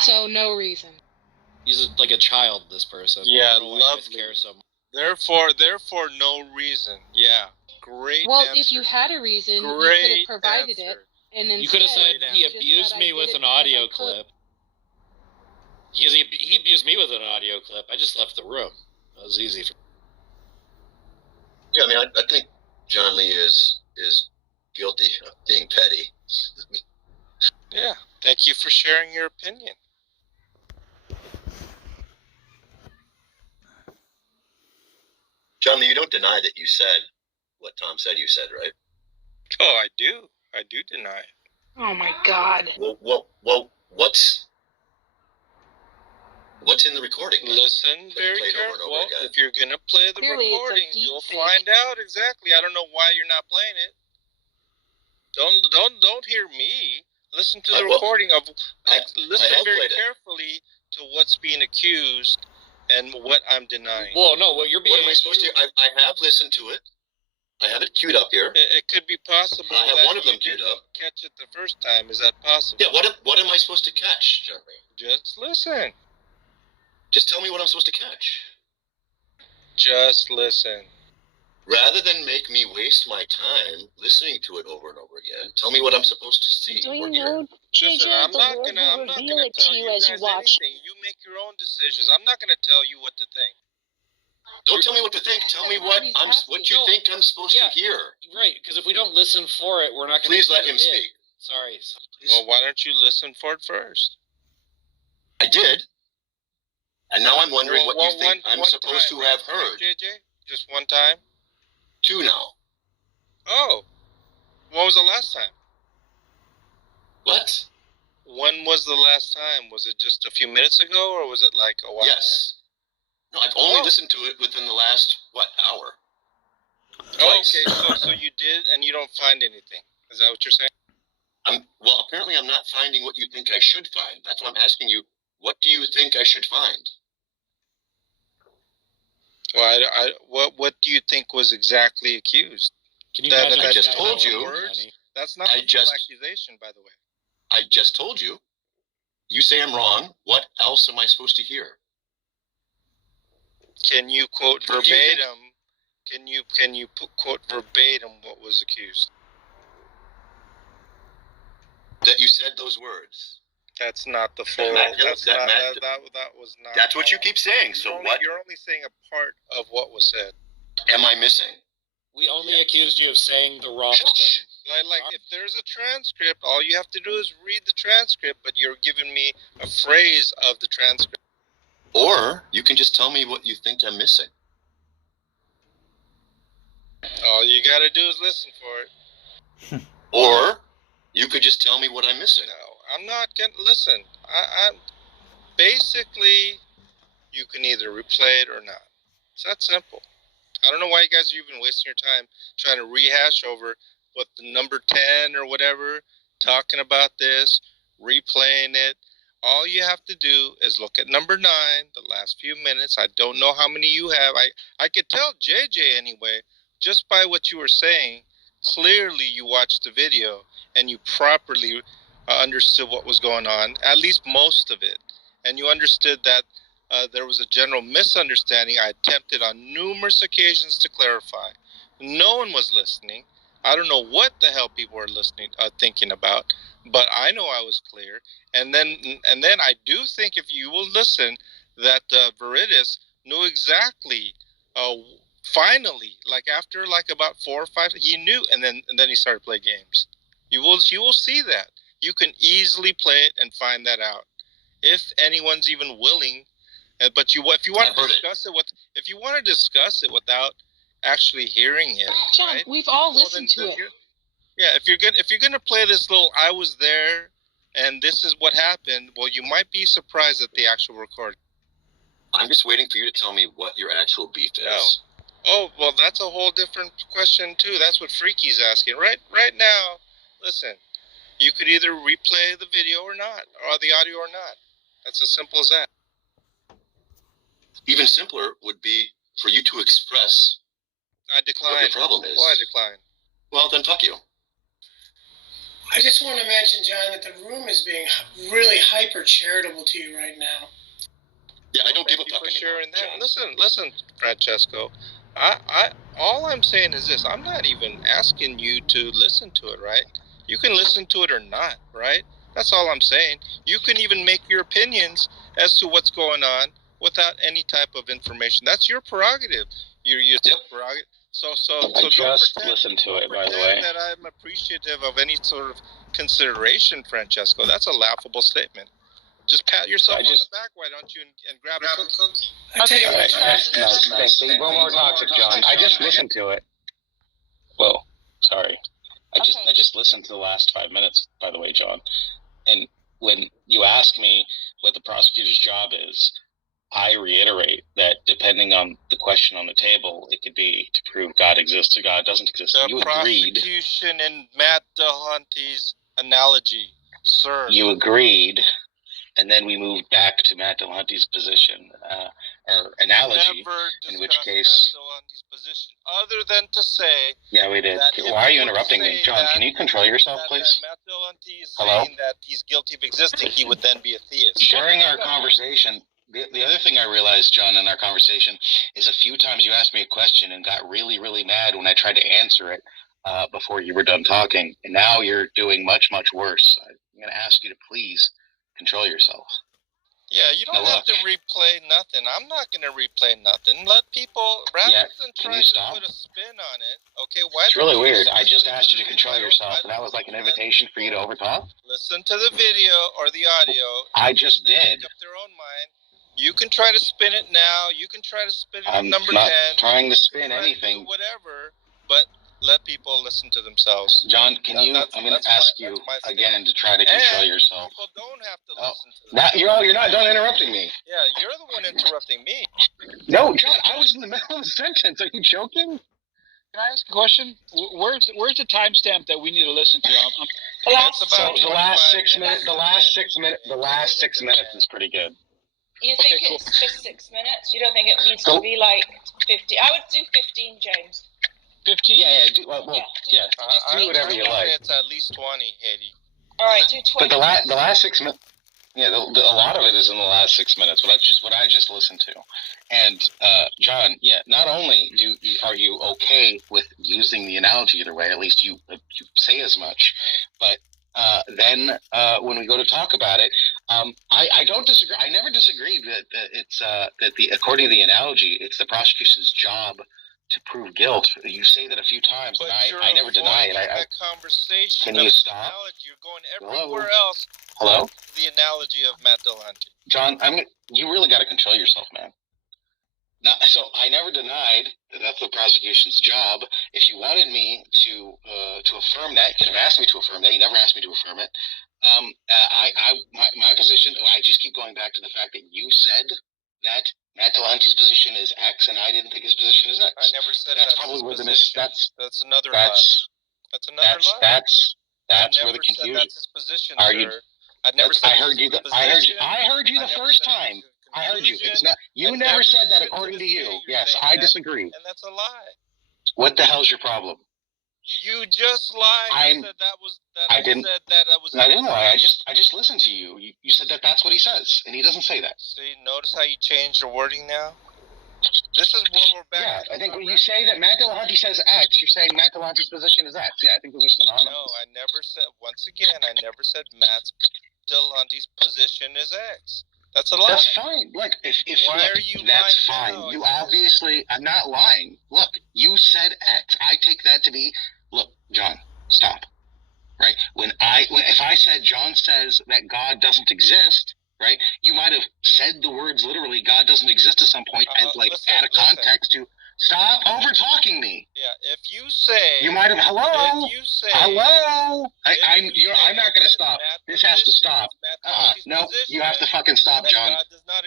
So no reason. He's like a child, this person. Yeah, I don't know why you guys lovely. care so much. Therefore, no reason. Yeah, great Well, answer. if you had a reason, you could Great have provided answer. it. And You could have instead, said he just abused said, me "I with did it an because I audio could." clip. Because he abused me with an audio clip. I just left the room. That was easy for me. Yeah, I mean, I think John Lee is guilty of being petty. Yeah, thank you for sharing your opinion. John Lee, you don't deny that you said what Tom said you said, right? Oh, I do. I do deny it. Oh my God. Well, what's in the recording? Listen very carefully. Well, if you're going to play the Clearly, it's a recording, deep you'll fake. find out exactly. I don't know why you're not playing it. Don't hear me. Listen to the recording of. Listen very carefully to what's being accused and what I'm denying. Well, no, what you're being. What am I supposed to? I have listened to it. I have it queued up here. It could be possible. I have that one of them you queued didn't up. Catch it the first time. Is that possible? Yeah. What am I supposed to catch, John Lee? Just listen. Just tell me what I'm supposed to catch. Just listen. Rather than make me waste my time listening to it over and over again, tell me what I'm supposed to see. Do you know, JJ, I'm the not Lord gonna will reveal it to you as you watch. Anything. You make your own decisions. I'm not gonna tell you what to think. Don't tell me what to think. Tell me what you think I'm supposed to hear. Right, because if we don't listen for it, we're not going to. Please let him speak. Sorry. Well, why don't you listen for it first? I did. And now I'm wondering what you think I'm supposed to have heard. JJ, just one time? 2 now. Oh. What was the last time? What? When was the last time? Was it just a few minutes ago, or was it like a while? Yes. No, I've only listened to it within the last, hour? Oh, okay, so you did, and you don't find anything. Is that what you're saying? Well, apparently I'm not finding what you think I should find. That's why I'm asking you, what do you think I should find? Well, what do you think was exactly accused? Can you imagine? I just told you. That's not an accusation, by the way. I just told you. You say I'm wrong. What else am I supposed to hear? Can you quote verbatim? Can you quote verbatim what was accused? That you said those words. That's not the full. That was not. That's what you keep saying. So what? You're only saying a part of what was said. Am I missing? We only accused you of saying the wrong thing. Like if there's a transcript, all you have to do is read the transcript, but you're giving me a phrase of the transcript. Or you can just tell me what you think I'm missing. All you gotta do is listen for it. Or you could just tell me what I'm missing. No, I'm not gonna listen. I'm basically, you can either replay it or not. It's that simple. I don't know why you guys are even wasting your time trying to rehash over what the number 10 or whatever, talking about this, replaying it. All you have to do is look at number 9, the last few minutes. I don't know how many you have. I could tell JJ anyway, just by what you were saying. Clearly you watched the video and you properly understood what was going on, at least most of it. And you understood that there was a general misunderstanding. I attempted on numerous occasions to clarify. No one was listening. I don't know what the hell people were listening, thinking about, but I know I was clear. And then I do think if you will listen, that Veritas knew exactly. Finally, like after like about 4 or 5, he knew, and then he started playing games. You will see that. You can easily play it and find that out if anyone's even willing. But if you want to discuss it without actually hearing it, John, right? we've all listened to it. Yeah, if you're gonna play this little "I was there" and this is what happened, well, you might be surprised at the actual recording. I'm just waiting for you to tell me what your actual beef is. No. Oh, well, that's a whole different question too. That's what Freaky's asking. Right now, listen, you could either replay the video or not, or the audio or not. That's as simple as that. Even simpler would be for you to express I decline. what your problem is. Well, I decline. Well, then fuck you. I just want to mention, John, that the room is being really hyper charitable to you right now. Yeah, I don't give a Thank you fuck for anymore. sharing that. John. Listen, Francesco. All I'm saying is this. I'm not even asking you to listen to it, right? You can listen to it or not, right? That's all I'm saying. You can even make your opinions as to what's going on without any type of information. That's your prerogative. Your prerogative. So I don't just pretend, listened to it, by the pretend way. that I'm appreciative of any sort of consideration, Francesco. That's a laughable statement. Just pat yourself on the back, why don't you, and grab a cookie? I tell you what, Be more toxic, John. I just listened to it. Whoa, sorry. I just listened to the last 5 minutes, by the way, John. And when you ask me what the prosecutor's job is, I reiterate that depending on the question on the table, it could be to prove God exists or God doesn't exist. The You agreed. prosecution in Matt Delahanty's analogy, sir. You agreed, and then we moved back to Matt Delahanty's position, or analogy, Never in which discussed case... Matt Delahanty's position, other than to say... Yeah, we did. Why are you interrupting me? John, can you control yourself, please? That Matt Delahanty is Hello? saying that he's guilty of existing, he would then be a theist. During our conversation... The other thing I realized, John, in our conversation is a few times you asked me a question and got really, really mad when I tried to answer it before you were done talking. And now you're doing much, much worse. I'm going to ask you to please control yourself. Yeah, you don't have to replay nothing. I'm not going to replay nothing. Let people, rather than try to put a spin on it, okay? It's really weird. I just asked you to control yourself, and that was like an invitation for you to overtalk? Listen to the video or the audio. I just did. Make up their own mind. You can try to spin it now. You can try to spin it I'm number 10. not trying to spin anything. Whatever, but let people listen to themselves. John, I'm going to ask you again to try to control yourself. People don't have to listen to them. You're not done interrupting me. Yeah, you're the one interrupting me. No, John, I was in the middle of a sentence. Are you joking? Can I ask a question? Where's the timestamp that we need to listen to? The last 6 minutes. The last 6 minutes is pretty good. You think it's just 6 minutes? You don't think it needs to be like 50? I would do 15, James. 15? Yeah. Do whatever you like. It's at least 20, Haiti. All right, do 20. But the last 6 minutes. Yeah, a lot of it is in the last 6 minutes. What I just listened to, and John, not only are you okay with using the analogy either way, at least you say as much, but then when we go to talk about it, I don't disagree. I never disagreed that it's according to the analogy, it's the prosecution's job to prove guilt. You say that a few times, but and I never deny it. That conversation. Can you stop? You're going everywhere else. Hello? The analogy of Matt Delahanty. John, you really got to control yourself, man. No, so I never denied that that's the prosecution's job. If you wanted me to affirm that, you could have asked me to affirm that. You never asked me to affirm it. My position, I just keep going back to the fact that you said that Matt Delahanty's position is X, and I didn't think his position is X. I never said that's probably where that's another lie. That's another lie. That's where the confusion. That's his position, Are sir. you? I never said. I heard you. I heard you the first time. I heard you. It's not. You never said that, according to you. Yes, I disagree. And that's a lie. What the hell's your problem? You just lied. You said that was. I didn't. Said that I was. I didn't lie. I just listened to you. You said that that's what he says, and he doesn't say that. See, notice how you changed your wording now. This is where we're back. Yeah, I think when you say that Matt Delahanty says X, you're saying Matt Delahanty's position is X. Yeah, I think those are synonymous. No, I never said. Once again, I never said Matt Delahanty's position is X. That's a lie. That's fine. Look, if why are you that's lying fine. now? You obviously, I'm not lying. Look, you said X. I take that to be. Look, John, stop. Right? If I said John says that God doesn't exist, right? You might have said the words literally, God doesn't exist at some point, and add a context to stop over talking me. Yeah, if you say you might have hello. If you say hello. I'm not gonna stop. This has to stop. No, you have to fucking stop, John.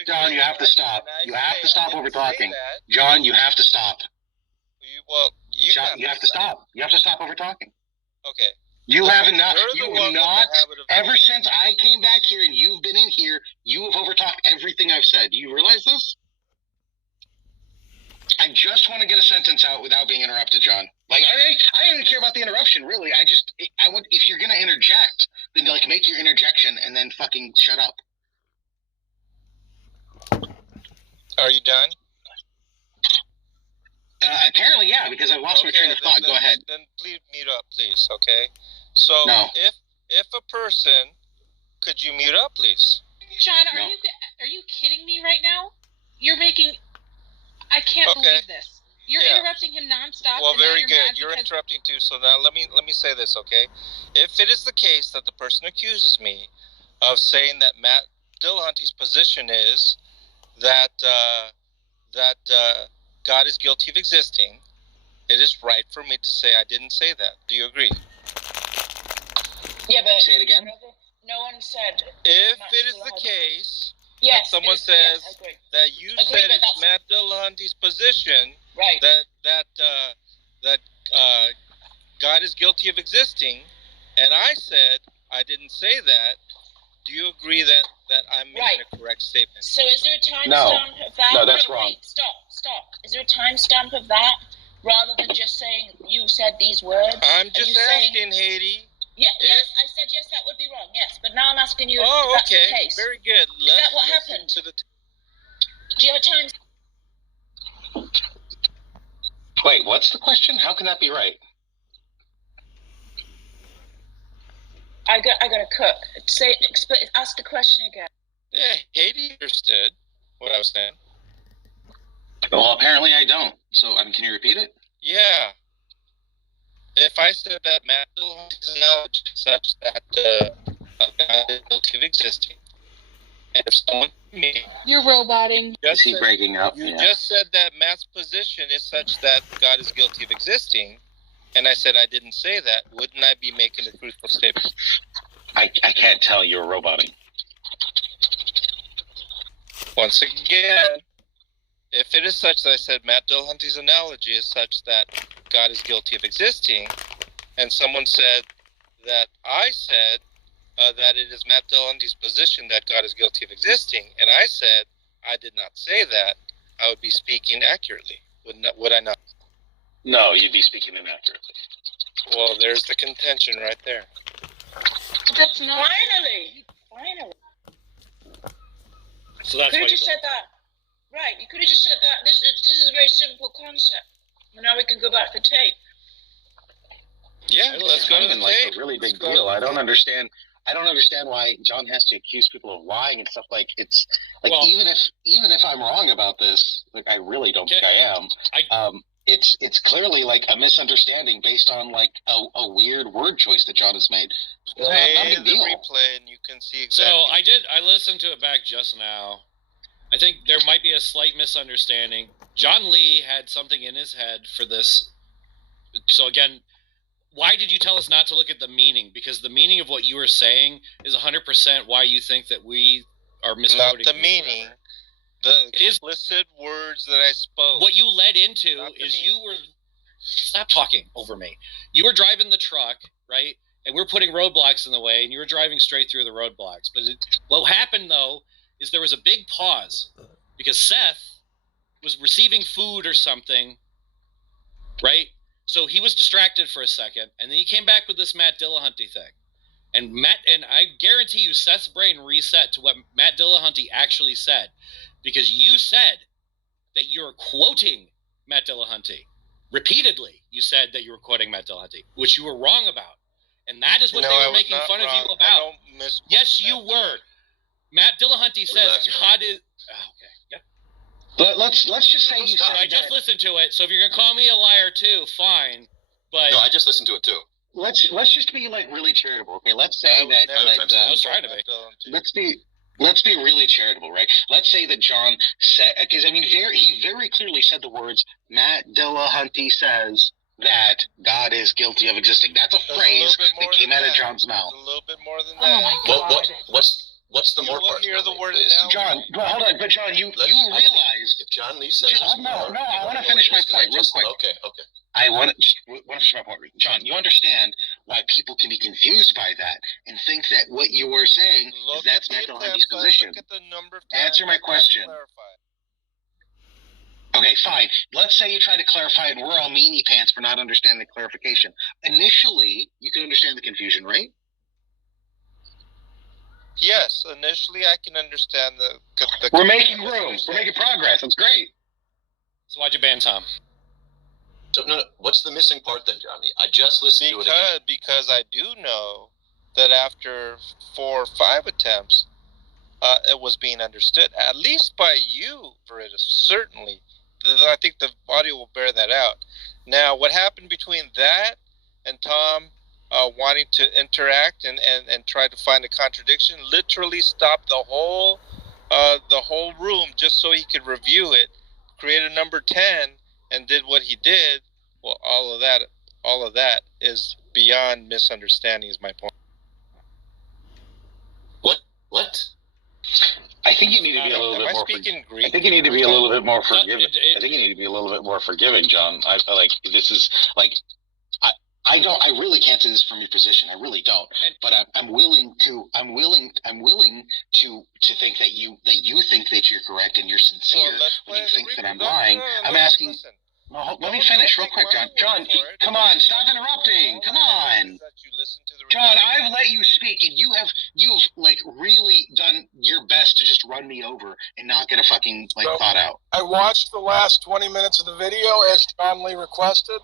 John, you have to stop. You have to stop over talking. John, you have to stop. You have to stop. You have to stop over talking. Okay. You have not. Ever since I came back here and you've been in here, you have overtalked everything I've said. Do you realize this? I just want to get a sentence out without being interrupted, John. Like, I don't even care about the interruption, really. I would, if you're gonna interject, then like make your interjection and then fucking shut up. Are you done? Apparently, yeah, because I lost my train of thought. Go ahead. Then please mute up, please. Okay. So No. if a person, could you mute up, please? John, No. are you kidding me right now? You're making. I can't believe this. You're interrupting him nonstop. Well, and now very you're good. mad You're because- interrupting too. So now let me say this, okay? If it is the case that the person accuses me of saying that Matt Dillahunty's position is that God is guilty of existing, it is right for me to say I didn't say that. Do you agree? Yeah, but Say it again. no one said. If Matt it is the Dillahunty. case Yes, someone it is, yes, says I agree. that you Agree, said but it's that's- Matt Dillahunty's position Right. that God is guilty of existing, and I said I didn't say that, do you agree that I'm making a correct statement? So is there a timestamp No. of that? No, that's wrong. Wait, stop. Is there a timestamp of that rather than just saying you said these words? I'm Are just you saying- asking, Haiti. Yeah, yes, I said yes, that would be wrong, yes. But now I'm asking you if Oh, that's okay. the case. Very good. Is that what listen happened? to the Do you have a time? Wait, what's the question? How can that be right? I got to cook. Ask the question again. Yeah, Haiti understood what I was saying. Well, apparently I don't. So, can you repeat it? Yeah. If I said that Matt Dillahunty's analogy is such that God is guilty of existing, and if someone You're roboting. Is he breaking up? you Yeah. just said that Matt's position is such that God is guilty of existing, and I said I didn't say that, wouldn't I be making a truthful statement? I can't tell. You're roboting. Once again, if it is such that I said Matt Dillahunty's analogy is such that God is guilty of existing, and someone said that I said that it is Matt Dillahunty's position that God is guilty of existing, and I said I did not say that, I would be speaking accurately. Would I not? No, you'd be speaking inaccurately. Well, there's the contention right there. That's not. Finally. So You that's could why have just said that. Right, you could have just said that. This is a very simple concept. Now we can go back to tape. Yeah, let's go to the It's like tape. a really big Let's go deal. to the I don't tape. understand. I don't understand why John has to accuse people of lying and stuff. Like, it's like, Well- even if I'm wrong about this, like, I really don't think I am. It's clearly like a misunderstanding based on like a weird word choice that John has made. It's not a Play big the deal. replay and you can see So exactly. I listened to it back just now. I think there might be a slight misunderstanding. John Lee had something in his head for this. So again, why did you tell us not to look at the meaning? Because the meaning of what you were saying is 100% why you think that we are misquoting. Not the you or meaning. whatever. The It is- explicit words that I spoke. What you led into Not the is meaning. you were... Stop talking over me. You were driving the truck, right? And we're putting roadblocks in the way, and you were driving straight through the roadblocks. But what happened, though, is there was a big pause because Seth was receiving food or something, right? So he was distracted for a second, and then he came back with this Matt Dillahunty thing. And I guarantee you Seth's brain reset to what Matt Dillahunty actually said, because you said that you're quoting Matt Dillahunty. Repeatedly, you said that you were quoting Matt Dillahunty, which you were wrong about. And that is what No, they I were was making not fun of wrong. you I about. don't misquote Yes, you Matt were. Matt Dillahunty says Relax. God is... Oh, okay, yep. Let's just say you said I just listened to it, so if you're going to call me a liar too, fine. But No, I just listened to it too. let's just be like really charitable. Okay, let's I say would that never like, I was trying to be. let's be really charitable, right? Let's say that John said, because I mean, he very clearly said the words Matt Dillahunty says that God is guilty of existing. That's a phrase that came out of John's mouth. A little bit more than Oh that. my God. What's the You more will part? hear the John, word please? now. John, well, hold on, but John, you realize. If John Lee says it's No, more, I want to well, finish it my is, 'cause I point real just- quick. Okay. I want to finish my point. John, you understand why people can be confused by that and think that what you were saying is that's Matt Dillahunty's position. Look at the number of Answer my times I tried to question. clarify. Okay, fine. Let's say you try to clarify it, and we're all meanie pants for not understanding the clarification. Initially, you can understand the confusion, right? Yes, initially I can understand the We're making room. We're making progress. That's great. So why'd you ban Tom? So no, what's the missing part then, Johnny? I just listened to it again. Because I do know that after 4 or 5 attempts, it was being understood, at least by you, Veritas, certainly. I think the audio will bear that out. Now, what happened between that and Tom wanting to interact and try to find a contradiction, literally stopped the whole room just so he could review it, created number 10, and did what he did. Well, all of that is beyond misunderstanding, is my point. What? I think you need to be a little bit more. I think you need to be a little bit more forgiving. I think you need to be a little bit more forgiving, John. I like this is like I really can't say this from your position. I really don't. But I'm willing to think that you think that you're correct and you're sincere. When you think that I'm lying, I'm asking. Well, let me finish real quick, John. John, come on, stop interrupting. Come on. John, I've let you speak, and you've like really done your best to just run me over and not get a fucking thought out. I watched the last 20 minutes of the video as John Lee requested,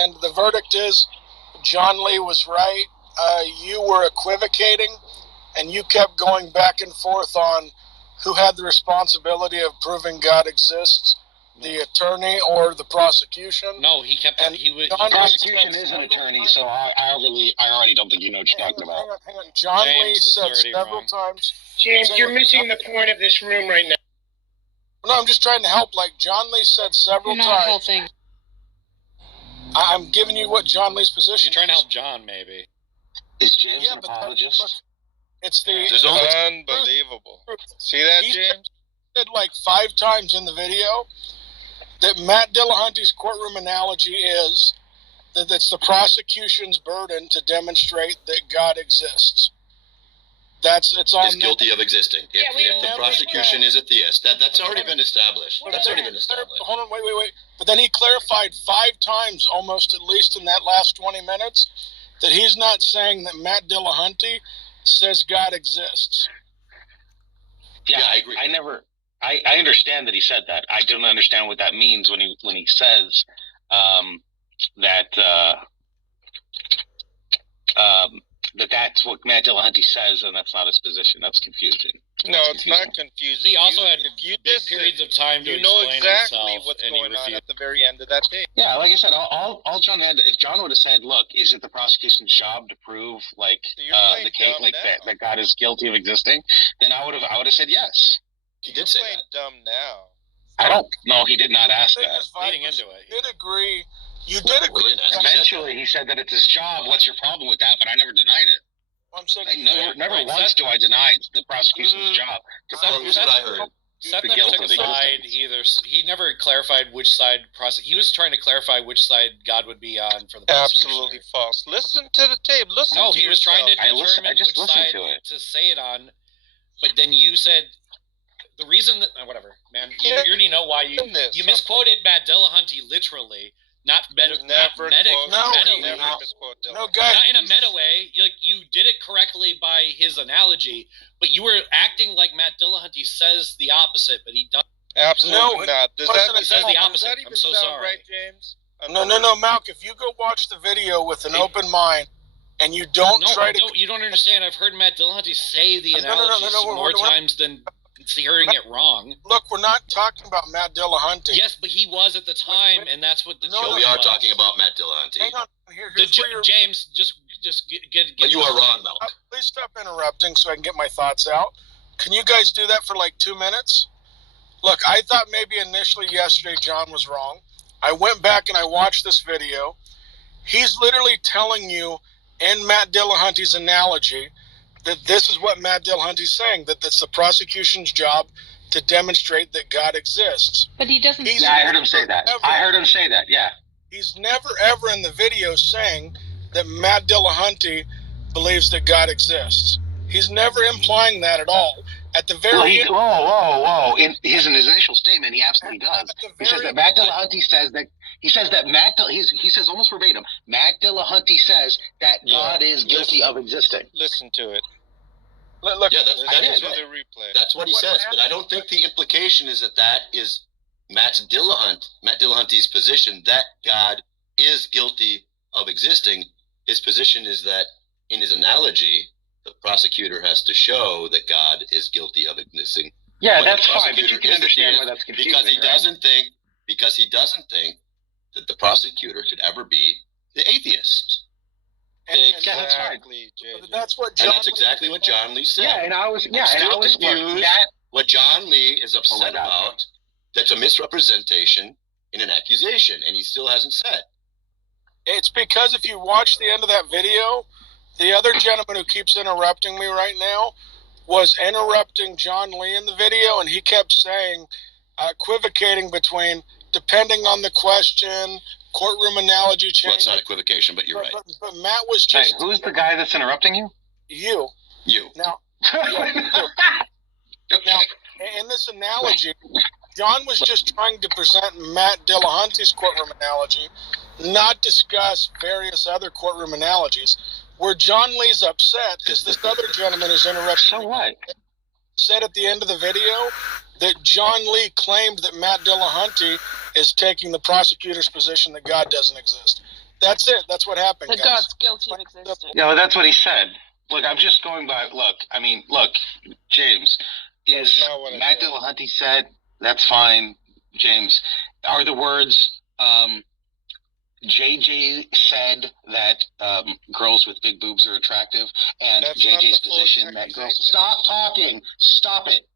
and the verdict is John Lee was right. You were equivocating, and you kept going back and forth on who had the responsibility of proving God exists. The attorney or the prosecution? No, he kept. The prosecution is an attorney, so I already don't think you know what you're talking about. Hang on. John Lee said several times. James, you're missing the point of this room right now. No, I'm just trying to help. Like John Lee said several times. You're not helping. I'm giving you what John Lee's position. You're trying to help John, maybe. Is James an apologist? Look, it's unbelievable. See that, James? He said like 5 times in the video that Matt Dillahunty's courtroom analogy is that it's the prosecution's burden to demonstrate that God exists. It's on. Is guilty of existing. If the prosecution is a theist, that's already been established. That's already been established. Hold on, wait. But then he clarified 5 times, almost at least in that last 20 minutes, that he's not saying that Matt Dillahunty says God exists. Yeah, I agree. I understand that he said that. I don't understand what that means when he says that's what Matt Dillahunty says, and that's not his position. That's confusing. No, it's not confusing. He also had periods of time to explain exactly himself, what's and going on at the very end of that tape. Yeah, like I said, all John had, if John would have said, "Look, is it the prosecution's job to prove the case that God is guilty of existing?" Then I would have said yes. He did say that. Dumb now. I don't. No, he did not ask that. Leading into it, You did agree. Eventually, he said that it's his job. What's your problem with that? But I never denied it. I'm saying never once do I deny it's the prosecution's job. Here's what I heard. Seth never took a side either. He never clarified which side he was trying to clarify which side God would be on for the prosecution. Absolutely false. Listen to the tape. No, he was trying to determine which side to say it on. But then you said the reason that whatever, man. You already know why you misquoted Matt Dillahunty literally. Not guys. Not in a meta way. You did it correctly by his analogy, but you were acting like Matt Dillahunty says the opposite, but he doesn't. Absolutely not. He says the opposite. I'm so sorry. Right, James? No, Malk. If you go watch the video with an open mind, and you you don't understand. I've heard Matt Dillahunty say the analogy more times than hearing it wrong. Look, we're not talking about Matt Dillahunty. Yes, but he was at the time, and that's what the joke we are talking about Matt Dillahunty. Hang on, here's James, just get. But you are wrong, Malk. Please stop interrupting so I can get my thoughts out. Can you guys do that for like 2 minutes? Look, I thought maybe initially yesterday John was wrong. I went back and I watched this video. He's literally telling you in Matt Dillahunty's analogy that this is what Matt Dillahunty's saying, that it's the prosecution's job to demonstrate that God exists. But he doesn't. Yeah, I heard him say that. Yeah. He's never, ever in the video saying that Matt Dillahunty believes that God exists. He's never implying that at all. At the very end, whoa! In his initial statement, he absolutely does. He says that Matt Dillahunty says that he says almost verbatim. Matt Dillahunty says that God is guilty of existing. Listen to it. Look, yeah, that's what he says. But I don't think the implication is that is Matt Dillahunty's position that God is guilty of existing. His position is that in his analogy, the prosecutor has to show that God is guilty of existing. Yeah, that's fine, but you can understand why that's confusing. Because he doesn't think that the prosecutor should ever be the atheist. Exactly, that's what that's exactly what John Lee said. Yeah, and I was confused. What John Lee is upset about, that's a misrepresentation in an accusation, and he still hasn't said. It's because if you watch the end of that video, the other gentleman who keeps interrupting me right now was interrupting John Lee in the video, and he kept saying, equivocating between depending on the question, courtroom analogy change. Well, it's not equivocation, but you're right. But Matt was just... Hey, who's the guy that's interrupting you? You. Now, now, in this analogy, John was just trying to present Matt Dillahunty's courtroom analogy, not discuss various other courtroom analogies. Where John Lee's upset is this other gentleman who's interrupting. So what? Said at the end of the video that John Lee claimed that Matt Dillahunty is taking the prosecutor's position that God doesn't exist. That's it. That's what happened, that God's guilty of existing. No, that's what he said. Look, I'm just going by... Look, James, is Matt Dillahunty said, that's fine, James. Are the words... JJ said that girls with big boobs are attractive, and that's JJ's position that girls... Stop talking! Stop it!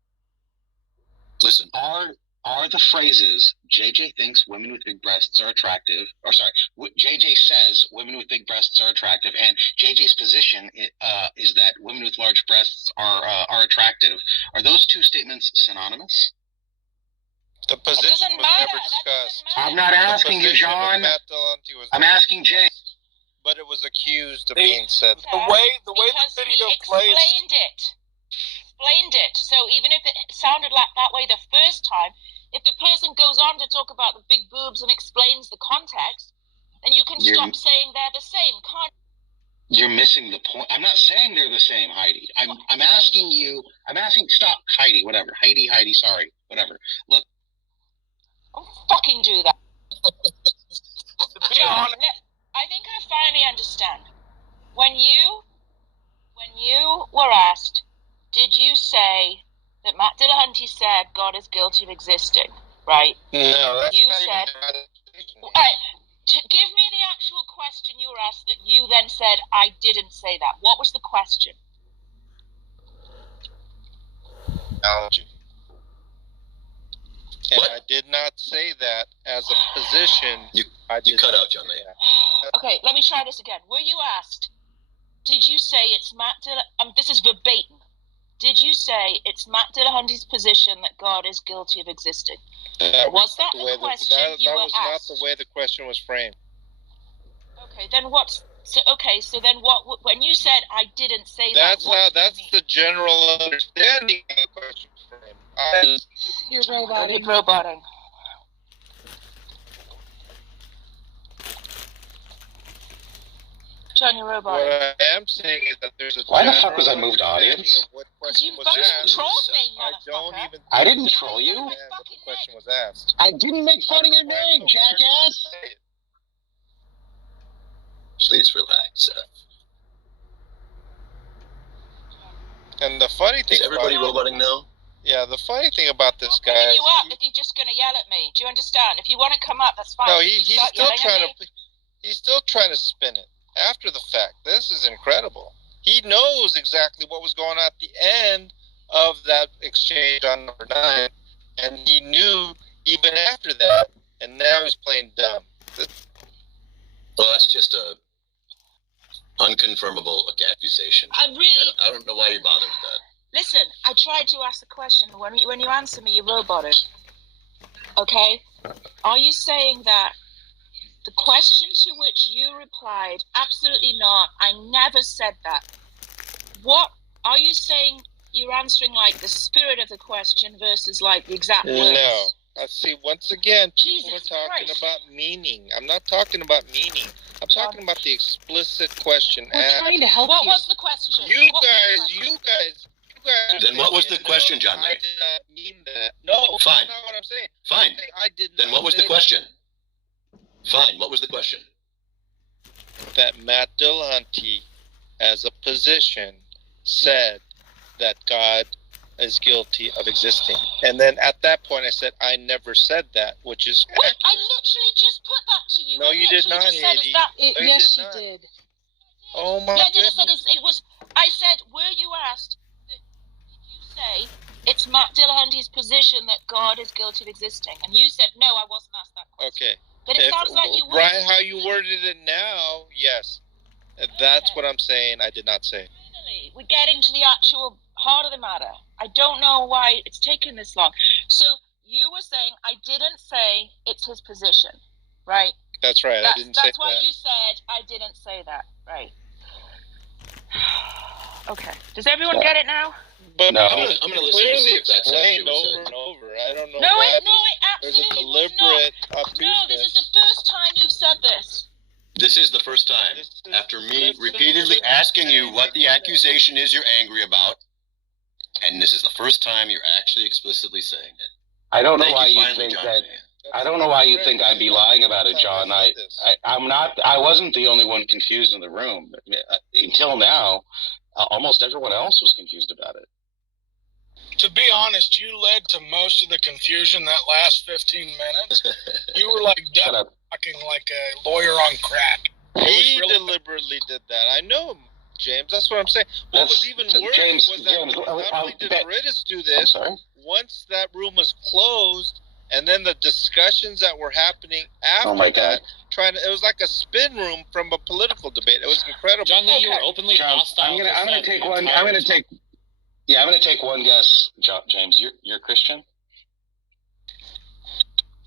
Listen. Are the phrases JJ thinks women with big breasts are attractive, or sorry, JJ says women with big breasts are attractive, and JJ's position is that women with large breasts are attractive. Are those two statements synonymous? The position was never discussed. I'm not asking you, John. I'm asking James. But it was accused of being said. The way the video explained it. So even if it sounded like that way the first time, if the person goes on to talk about the big boobs and explains the context, then you can stop saying they're the same, can't you? You're missing the point. I'm not saying they're the same, Heidi. I'm asking you. Stop, Heidi. Whatever, Heidi. Sorry, whatever. Look. Don't fucking do that. John, I think I finally understand. When you were asked, did you say that Matt Dillahunty said God is guilty of existing, right? No, that's you said. Right, give me the actual question you were asked that you then said I didn't say that. What was the question? Analogy. And I did not say that as a position. You cut out, John Lee. Okay, let me try this again. Were you asked, did you say it's Matt Dillahunty, this is verbatim, did you say it's Matt Dillahunty's position that God is guilty of existing? Was that the question you were asked? That was not the way the question was framed. Okay, then so then what, when you said I didn't say that's the general understanding of the question framed. You're roboting. John, you're roboting. What I am saying is that there's a... Why the fuck was I moved to audience? What question was asked. I didn't troll you. What the question was asked. I didn't make fun of your name, jackass. Please relax, Seth. And the funny thing is everybody roboting now? Yeah, the funny thing about this guy is you up if you're just going to yell at me. Do you understand? If you want to come up, that's fine. No, he's still trying to spin it after the fact. This is incredible. He knows exactly what was going on at the end of that exchange on number 9, and he knew even after that, and now he's playing dumb. Well, that's just a unconfirmable accusation. I don't know why you're bothered with that. Listen, I tried to ask the question. When you answer me, you roboted. Okay? Are you saying that the question to which you replied, absolutely not, I never said that. What are you saying? you're answering like the spirit of the question versus like the exact words. No. See, once again, people Jesus are talking Christ. about meaning. I'm not talking about meaning. I'm talking about the explicit question. We're trying to help What you. was the question? You guys. Then what was the question, John Lee? I did not mean that. No, Fine. that's not what I'm saying. Fine. I did not. Then what was the question? Fine. What was the question? That Matt Dillahunty, as a position, said that God is guilty of existing. And then at that point I said, I never said that, which is Wait, accurate. I literally just put that to you. No, I you did literally not, just said, Haiti. is that... No, Yes, you you did not. did. Oh my Yeah, I did. I said goodness. it was... I said, were you asked, did you say it's Matt Dillahunty's position that God is guilty of existing? And you said, no, I wasn't asked that question. Okay. But it sounds like you were. Right, how you worded it now, yes. That's Okay. what I'm saying. I did not say. Finally, we're getting to the actual heart of the matter. I don't know why it's taken this long. So you were saying I didn't say it's his position, right? That's right. I didn't say That's what that. you said. I didn't say that, right? Okay. Does everyone get it now? But No. I'm gonna listen to see if that's actually explained what over said. and over. I don't know No, why it there's a absolutely was not. deliberate No, this is obtuseness. the first time you've said this. This is the first time. After me repeatedly asking you what the accusation is you're angry about, and this is the first time you're actually explicitly saying it. I don't know Thank why you you finally, think John that. Lee. I don't know why you think I'd be lying about it, John. I'm not. I wasn't the only one confused in the room until now. Almost everyone else was confused about it. To be honest, you led to most of the confusion that last 15 minutes. You were like Shut up. talking like a lawyer on crack. He really deliberately did that. I know him, James. That's what I'm saying. What was even worse was that not only did Riddis do I'm this, sorry. once that room was closed, and then the discussions that were happening after Oh my God. that, it was like a spin room from a political debate. It was incredible. John Lee, you were openly John, hostile. I'm gonna to take the one. entire I'm gonna time. take. Yeah, I'm gonna take one guess, James. You're Christian.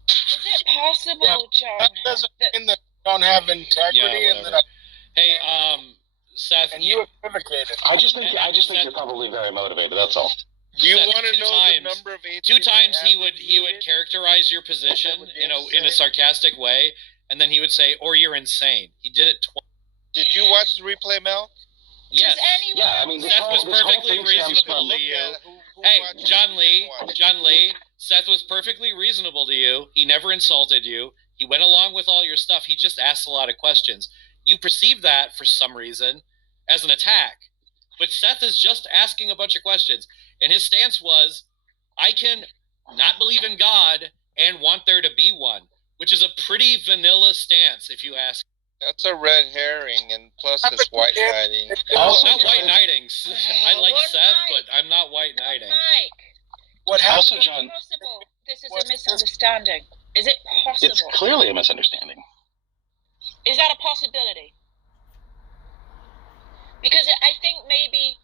Is it possible, John? That doesn't mean that you don't have integrity Yeah, and whatever. that Hey, Seth, and you equivocated. I just think you're probably very motivated. That's all. Do you Seth, want to two know times- the number of atheists? two times that he have would refuted? characterize your position, in a sarcastic way, and then he would say, "Or you're insane." He did it twice. Did you watch the replay, Mel? Yes. Yeah, I mean, Seth was perfectly reasonable to you. Hey, John Lee, Seth was perfectly reasonable to you. He never insulted you. He went along with all your stuff. He just asked a lot of questions. You perceive that, for some reason, as an attack. But Seth is just asking a bunch of questions. And his stance was, I can not believe in God and want there to be one, which is a pretty vanilla stance, if you ask. That's a red herring, and plus it's white knighting. Oh, not white knighting. I like One Seth, mic. but I'm not white knighting. Mike, What Also, happened? John, possible this is What's a this? misunderstanding. Is it it's possible? clearly a misunderstanding. Is that a possibility? Because I think maybe,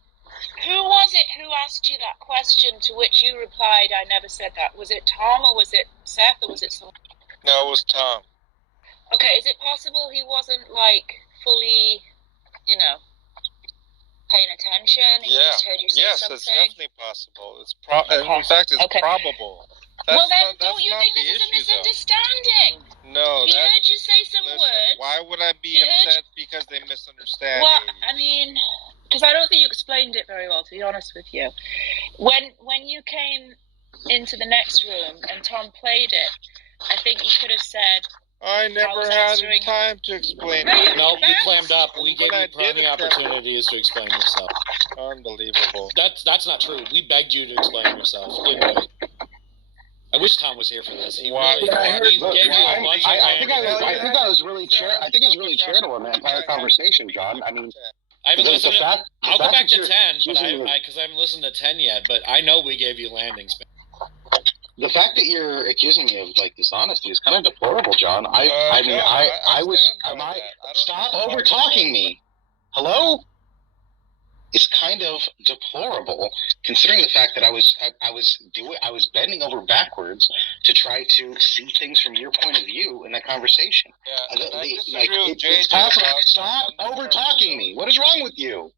who was it who asked you that question to which you replied, I never said that? Was it Tom or was it Seth or was it someone? No, it was Tom. Okay, is it possible he wasn't like fully, paying attention? He just heard you say Yes, something? it's definitely possible. It's Okay. In fact, it's Okay. probable. Well then, That's don't you not think the this is a issue, though. misunderstanding? No, He that's... heard you say some Listen, words. why would I be He heard upset because they misunderstand? Well, Haiti? I mean, because I don't think you explained it very well, to be honest with you. When you came into the next room and Tom played it, I think you could have said, I never was had answering- time to explain No, it. No, you Thanks. clammed up. We gave But I you plenty did of attempt it. opportunities to explain yourself. Unbelievable. That's not true. We begged you to explain yourself, didn't we? I wish Tom was here for this. He Why- really, Yeah, I heard- we Look, gave you a bunch of I think opportunities. I was really charitable in the entire conversation, John. I mean, I haven't the listened to. fact- the I'll go fact back that to you're 10, but accusing me- because I haven't listened to 10 yet. But I know we gave you landing space. the fact that you're accusing me of like dishonesty is kind of deplorable, John. I mean, no, I was. stand by that. I don't Stop know. over talking me. Hello. It's kind of deplorable, considering the fact that I was bending over backwards to try to see things from your point of view in the conversation. Yeah, and I It's disagree with JJ possible. about- Stop over talking me. What is wrong with you?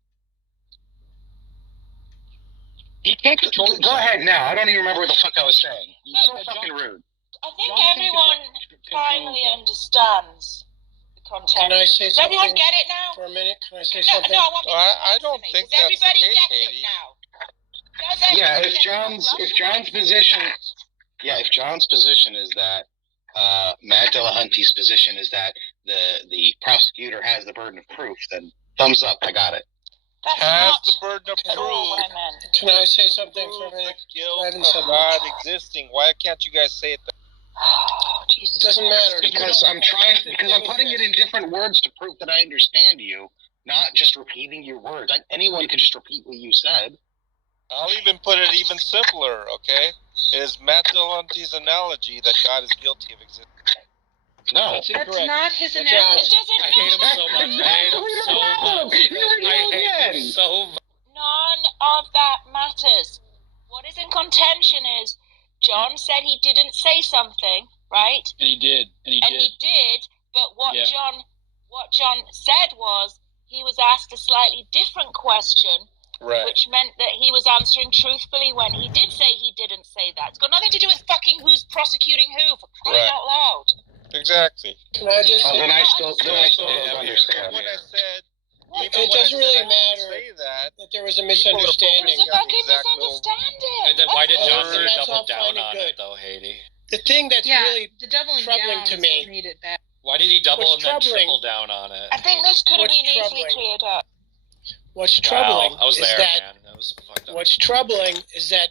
He can't control himself. Go ahead now. I don't even remember what the fuck I was saying. You're so fucking rude. I think everyone finally understands the context. Can I say Does something? everyone get it now? For a minute, can I say something? No, I want I don't think Does that's the everybody case, get Katie. it now? Yeah, if John's position is that Matt Dillahunty's position is that the prosecutor has the burden of proof, then thumbs up, I got it. Has the burden of proof. Can I say something for a minute? I haven't said God existing. Why can't you guys say it? It doesn't matter. Because I'm putting it in different words to prove that I understand you, not just repeating your words. Anyone could just repeat what you said. I'll even put it even simpler, okay? It is Matt Dillahunty's analogy that God is guilty of existing. No. That's not his analogy. I hate him so much. I hate him so much. I hate him so much. None of that matters. What is in contention is John said he didn't say something, right? And he did. But what John said was he was asked a slightly different question, Right. which meant that he was answering truthfully when he did say he didn't say that. It's got nothing to do with fucking who's prosecuting who, for crying out loud. Exactly. Can I just Then I still understand. When I said, it doesn't really matter say that there was a misunderstanding. There's a fucking misunderstanding. And then why did John And that's double all down fine and on good. it, though, Haiti? The thing that's really the doubling troubling down to is me. what made it bad. Why did he double What's and then troubling- triple down on it? I think this could have What's been easily troubling- cleared up. What's troubling Wow, I was is there, that man. That was fucked up. what's troubling is that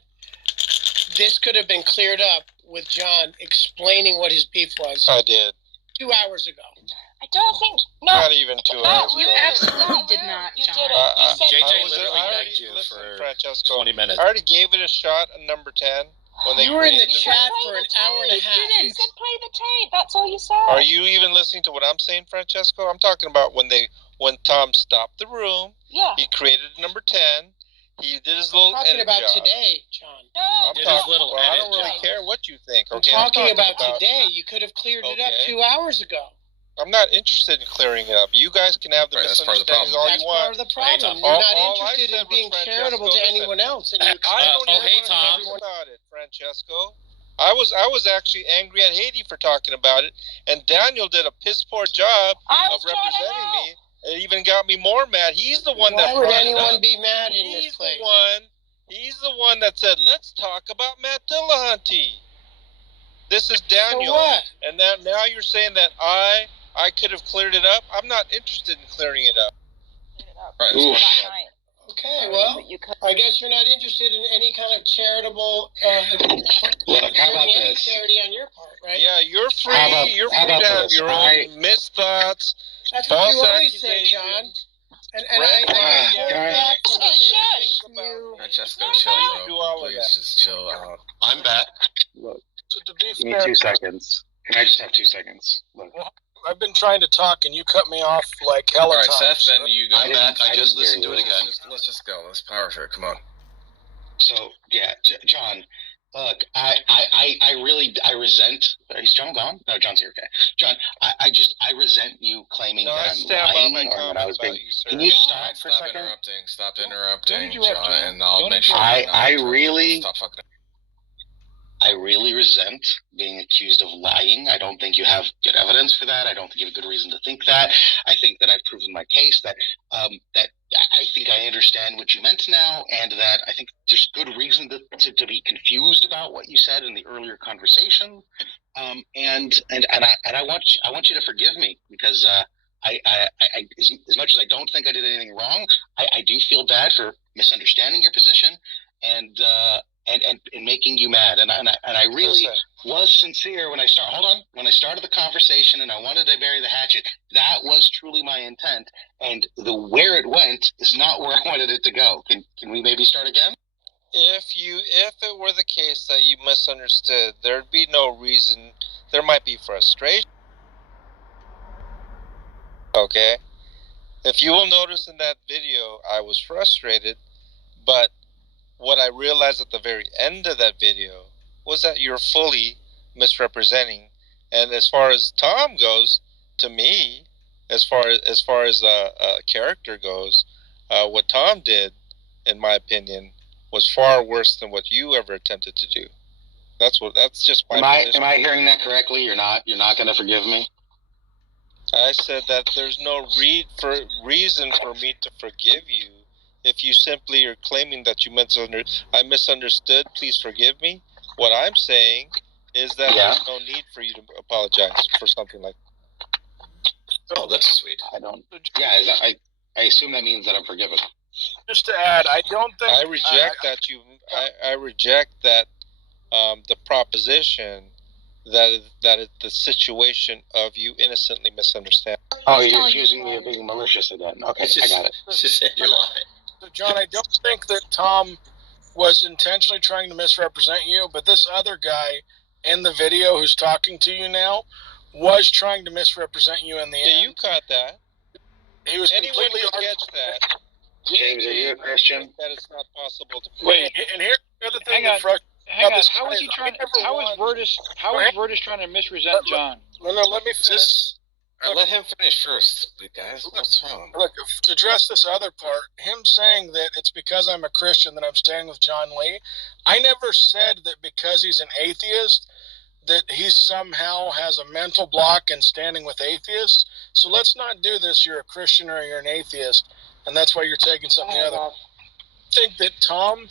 this could have been cleared up with John explaining what his beef was I did. 2 hours ago. I don't think. No, Not even 2 hours You ago. absolutely did not, You John. did it. You said JJ I was- literally I already- begged you listen, for Francesco, 20 minutes. I already gave it a shot on number 10. When they You were in the created chat play for the an hour and a tape. half. You said play the tape. That's all you said. Are you even listening to what I'm saying, Francesco? I'm talking about when Tom stopped the room. Yeah. He created number 10. He did his little I'm talking edit about job. today, John. No. I'm Did his talking, little well, I edit don't really job. care what you think. I'm Okay, talking about today. You could have cleared it up Okay. 2 hours ago. I'm not interested in clearing it up. You guys can have the Right, that's part of the misunderstandings all That's you part want. of the problem. Tom. You're not All I interested said in was, being Francesco, charitable to listen, anyone else. And you I don't oh, even hey, want to Tom. talk about it, Francesco. I was actually angry at Haiti for talking about it, and Daniel did a piss poor job I of was trying to representing help. me. It even got me more mad. He's the one Why that would brought it anyone up. be mad in this He's place? He's the one that said, "Let's talk about Matt Dillahunty." This is Daniel, So what? and now you're saying that I could have cleared it up. I'm not interested in clearing it up. Right. Oof. Okay, well, I guess you're not interested in any kind of charitable Look, how about any this? clarity on your part, right? Yeah, you're free. How about- You're how free about to have this? your own missed thoughts. That's what false you always say, John. accusations. And Right. I hold Guys. back from Okay, saying shush. things from you. Francesco, chill, Do bro. all of Please that. just chill out. I'm back. Look, So to be give me fair, 2 seconds. Can I just have 2 seconds? Look. I've been trying to talk and you cut me off like hella All right, times. Seth, then you go. I'm back. I just didn't listened to hear it you. again. Let's just go. Let's power through. Come on. So yeah, John. Look, I really resent. Is John gone? No, John's here. Okay, John. I resent you claiming No, I that I'm stand by lying my or that comment I was about being. you, sir. Can you All stop right, for a stop second? interrupting. Stop interrupting, interrupt, John, John. and I'll Don't make sure. interrupt. I really resent being accused of lying. I don't think you have good evidence for that. I don't think you have a good reason to think that. I think that I've proven my case that that I think I understand what you meant now, and that I think there's good reason to be confused about what you said in the earlier conversation. And I want you to forgive me because I as much as I don't think I did anything wrong, I do feel bad for misunderstanding your position and making you mad, and I really was sincere when I started the conversation, and I wanted to bury the hatchet. That was truly my intent, and where it went is not where I wanted it to go. Can we maybe start again? If it were the case that you misunderstood, there'd be no reason. There might be frustration. Okay? If you will notice in that video, I was frustrated, but what I realized at the very end of that video was that you're fully misrepresenting. And as far as Tom goes, to me, as far as a character goes, what Tom did, in my opinion, was far worse than what you ever attempted to do. That's just my position. Am I hearing that correctly? You're not going to forgive me? I said that there's no reason for me to forgive you if you simply are claiming that I misunderstood. Please forgive me. What I'm saying is that there's no need for you to apologize for something like that. Oh, that's sweet. I don't. Yeah, I assume that means that I'm forgiven. Just to add, I don't think I reject I reject that the proposition that the situation of you innocently misunderstand. Oh, you're accusing me of being malicious again. Okay, I got it. She said you're lying. So, John, I don't think that Tom was intentionally trying to misrepresent you, but this other guy in the video who's talking to you now was trying to misrepresent you in the end. Yeah, you caught that. He was completely catch that. James, are you a Christian? That it's not possible to Wait, and here's the other thing. Hang on. How is he trying? How is Vertus trying to misrepresent John? No, let me finish. Let him finish first, guys. What's wrong? Look, to address this other part, him saying that it's because I'm a Christian that I'm staying with John Lee, I never said that because he's an atheist that he somehow has a mental block in standing with atheists. So let's not do this. You're a Christian or you're an atheist, and that's why you're taking something other. I think that Tom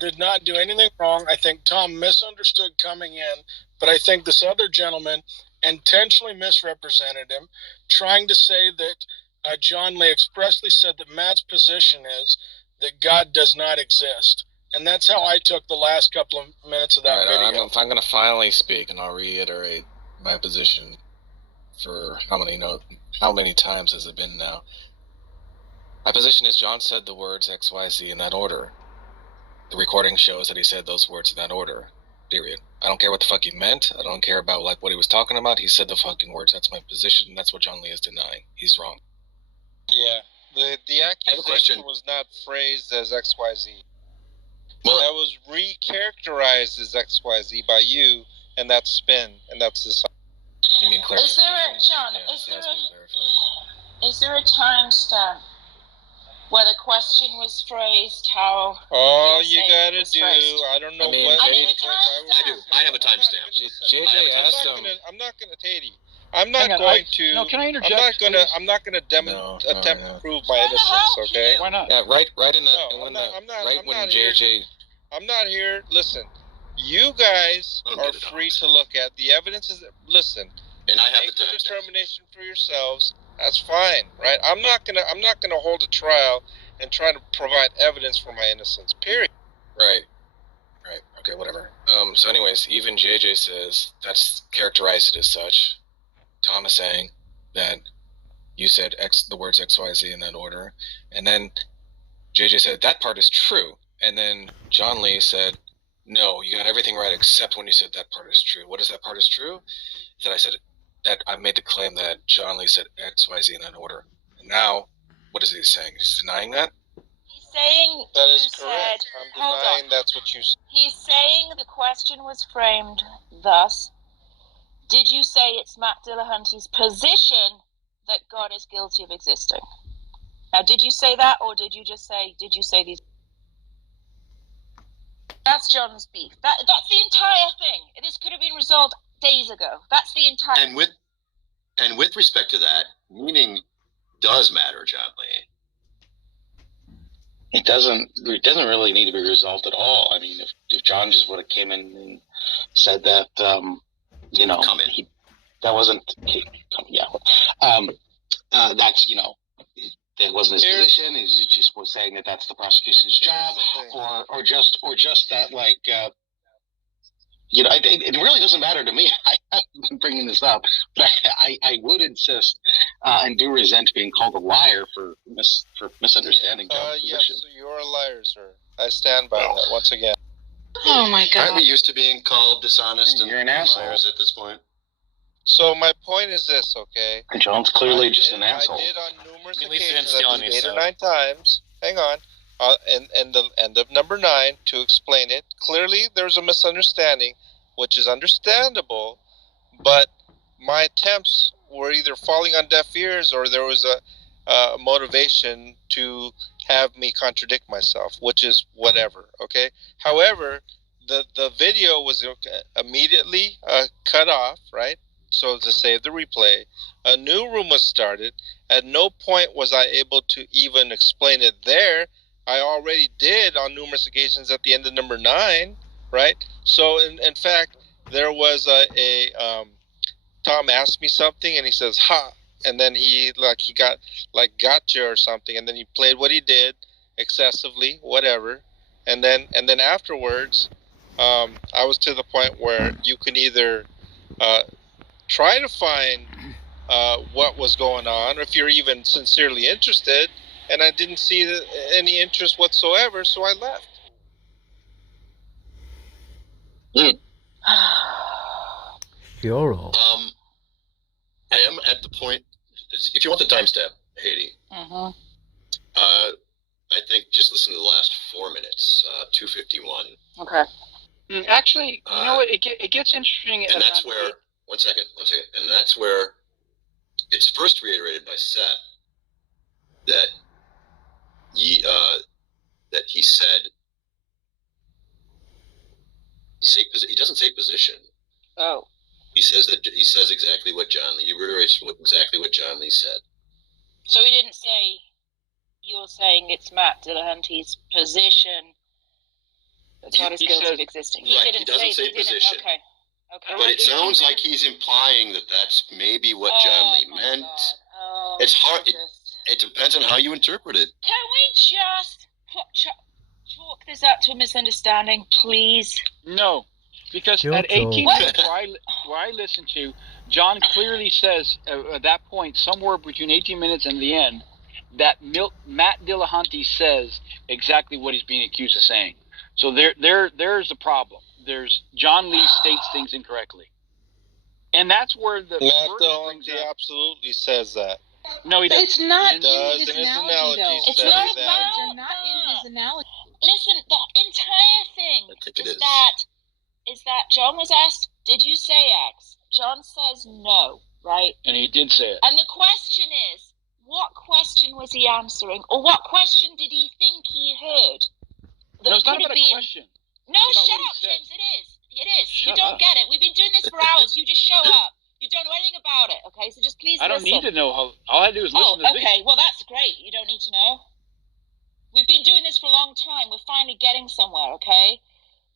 did not do anything wrong. I think Tom misunderstood coming in, but I think this other gentleman intentionally misrepresented him, trying to say that John Lee expressly said that Matt's position is that God does not exist. And that's how I took the last couple of minutes of that video. I'm going to finally speak, and I'll reiterate my position for how many times has it been now? My position is John said the words XYZ in that order. The recording shows that he said those words in that order. Period. I don't care what the fuck he meant. I don't care about what he was talking about. He said the fucking words. That's my position, and that's what John Lee is denying. He's wrong. Yeah. The accusation was not phrased as XYZ. Well, that was recharacterized as XYZ by you, and that's spin, and that's the sign. You mean Is there a timestamp where the question was phrased? How? All you gotta do, I don't know what. I do. I have a timestamp. JJ asked him. I'm not gonna, Tatey. I'm not going to. No, can I interject? I'm not gonna attempt to prove my innocence. Okay? Why not? Yeah, right in the. No, when I'm not. right I'm when not JJ. here. I'm not here. Listen, you guys are free to look at the evidence. Listen, and I have make the determination for yourselves. That's fine, right? I'm not gonna hold a trial and try to provide evidence for my innocence. Period. Right. Okay, whatever. So anyways, even JJ says that's characterized as such. Tom is saying that you said the words XYZ in that order, and then JJ said that part is true, and then John Lee said, no, you got everything right except when you said that part is true. What is that part is true? That I said that I made the claim that John Lee said XYZ in that order. And now, what is he saying? He's denying that? He's saying that is correct. I'm denying that's what you said. He's saying the question was framed thus. Did you say it's Matt Dillahunty's position that God is guilty of existing? Now, did you say that, or did you say these? That's John's beef. That's the entire thing. This could have been resolved days ago. That's the entire. And with respect to that, meaning does matter, John Lee. It doesn't really need to be resolved at all. I mean, if John just would have came in and said that, that wasn't. That's that wasn't his position. He just was saying that that's the prosecution's job, or just that it really doesn't matter to me. I've been bringing this up, but I would insist and do resent being called a liar for misunderstanding. Yes, you're a liar, sir. I stand by that once again. Oh my God! Aren't we used to being called dishonest and you're an asshole liars at this point? So my point is this, okay? And John's clearly just an asshole. I did on numerous occasions, 8 or 9 times. Hang on. And the end of number 9 to explain it. Clearly, there's a misunderstanding, which is understandable, but my attempts were either falling on deaf ears or there was a motivation to have me contradict myself, which is whatever. Okay. However, the video was immediately cut off, right? So to save the replay, a new room was started. At no point was I able to even explain it there. I already did on numerous occasions at the end of number 9, right? So in fact, there was Tom asked me something and he says, "Ha," and then he got like gotcha or something, and then he played what he did excessively, whatever, and then afterwards, I was to the point where you can either try to find what was going on, or if you're even sincerely interested, and I didn't see any interest whatsoever, so I left. Sure. I am at the point. If you want the timestamp, Haiti, I think just listen to the last 4 minutes, 2:51. Okay. Actually, you know what? It gets interesting. And that's where. One second. And that's where it's first reiterated by Seth that he said he doesn't say position. Oh. He says exactly what John Lee. He reiterates exactly what John Lee said. So he didn't say. You're saying it's Matt Dillahunty's position. That's not his guilt of existing. Right, he doesn't say position. Okay. But it sounds like he's implying that that's maybe what John Lee meant. It's hard. It depends on how you interpret it. Can we just chalk this up to a misunderstanding, please? No, because at 18 minutes where I listened to, John clearly says at that point, somewhere between 18 minutes and the end, that Matt Dillahunty says exactly what he's being accused of saying. So there's the problem. John Lee states things incorrectly, and that's where the Matt Dillahunty absolutely says that. No, he doesn't. It's not in his analogy, though. It's not about They're not in his analogy. Listen, the entire thing is that John was asked, "Did you say X?" John says no, right? And he did say it. And the question is, what question was he answering, or what question did he think he heard? No, it's not about a question. No, shut up, James. It is. You don't get it. We've been doing this for hours. You just show up. You don't know anything about it, okay? So just please listen. I don't need to know how. All I do is listen to this. Okay. Well, that's great. You don't need to know. We've been doing this for a long time. We're finally getting somewhere, okay?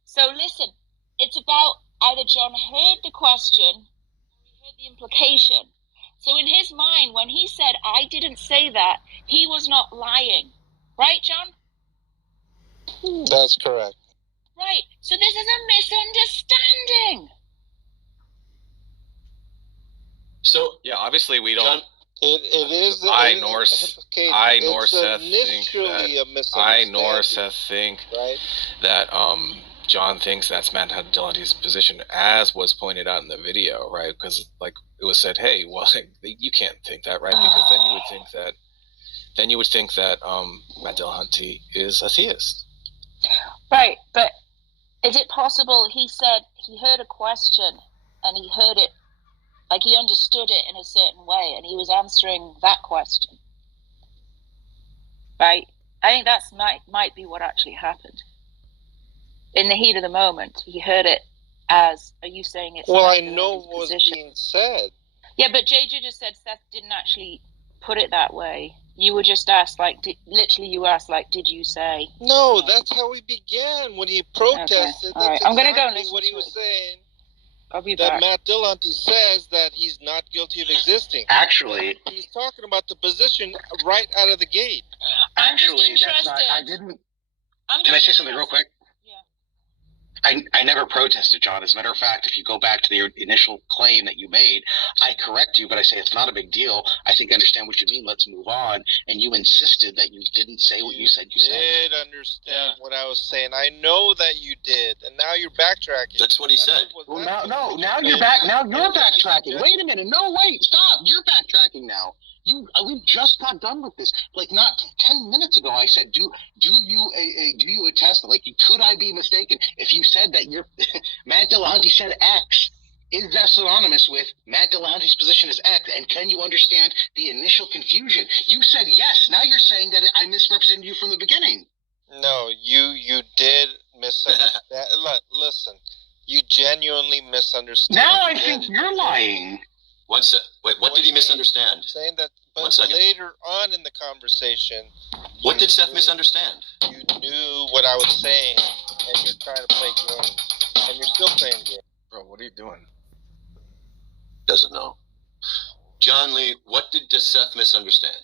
So listen. It's about either John heard the question or he heard the implication. So in his mind, when he said, "I didn't say that," he was not lying. Right, John? That's correct. Right. So this is a misunderstanding. So yeah, obviously we don't. It is. I nor Seth think that John thinks that's Matt Dillahunty's position, as was pointed out in the video, right? Because like it was said, hey, well, you can't think that, right? Because then you would think that Matt Dillahunty is a theist. Right, but is it possible he said he heard a question and he heard it, like he understood it in a certain way and he was answering that question? Right? I think that might be what actually happened. In the heat of the moment, he heard it as, are you saying it's... Well, I know what was being said. Yeah, but JJ just said Seth didn't actually put it that way. You were just asked, like, literally you asked, like, did you say? No, that's how we began when he protested. Okay. All right. I'm going to go and listen what to he was saying. I'll be that back. Matt Dillahunty says that he's not guilty of existing. Actually, he's talking about the position right out of the gate. Actually, that's not. I didn't. Can I say something real quick? I never protested, John. As a matter of fact, if you go back to the initial claim that you made, I correct you, but I say it's not a big deal. I think I understand what you mean. Let's move on. And you insisted that you didn't say what you said you said. You did understand what I was saying. I know that you did, and now you're backtracking. That's what he said. Well, now you're back. Now you're backtracking. Wait a minute. No, wait. Stop. You're backtracking now. We just got done with this. Like not 10 minutes ago, I said, do you attest? Like, could I be mistaken if you said that Matt Dillahunty said X is that synonymous with Matt Dillahunty's position is X? And can you understand the initial confusion? You said yes. Now you're saying that I misrepresented you from the beginning. No, you did misunderstand. Listen, you genuinely misunderstood. Now I think you're lying. Wait, what did he misunderstand? Saying that, One but second. later on in the conversation, What did Seth misunderstand? you knew what I was saying, and you're trying to play games, and you're still playing games. Bro, what are you doing? Doesn't know. John Lee, what did Seth misunderstand?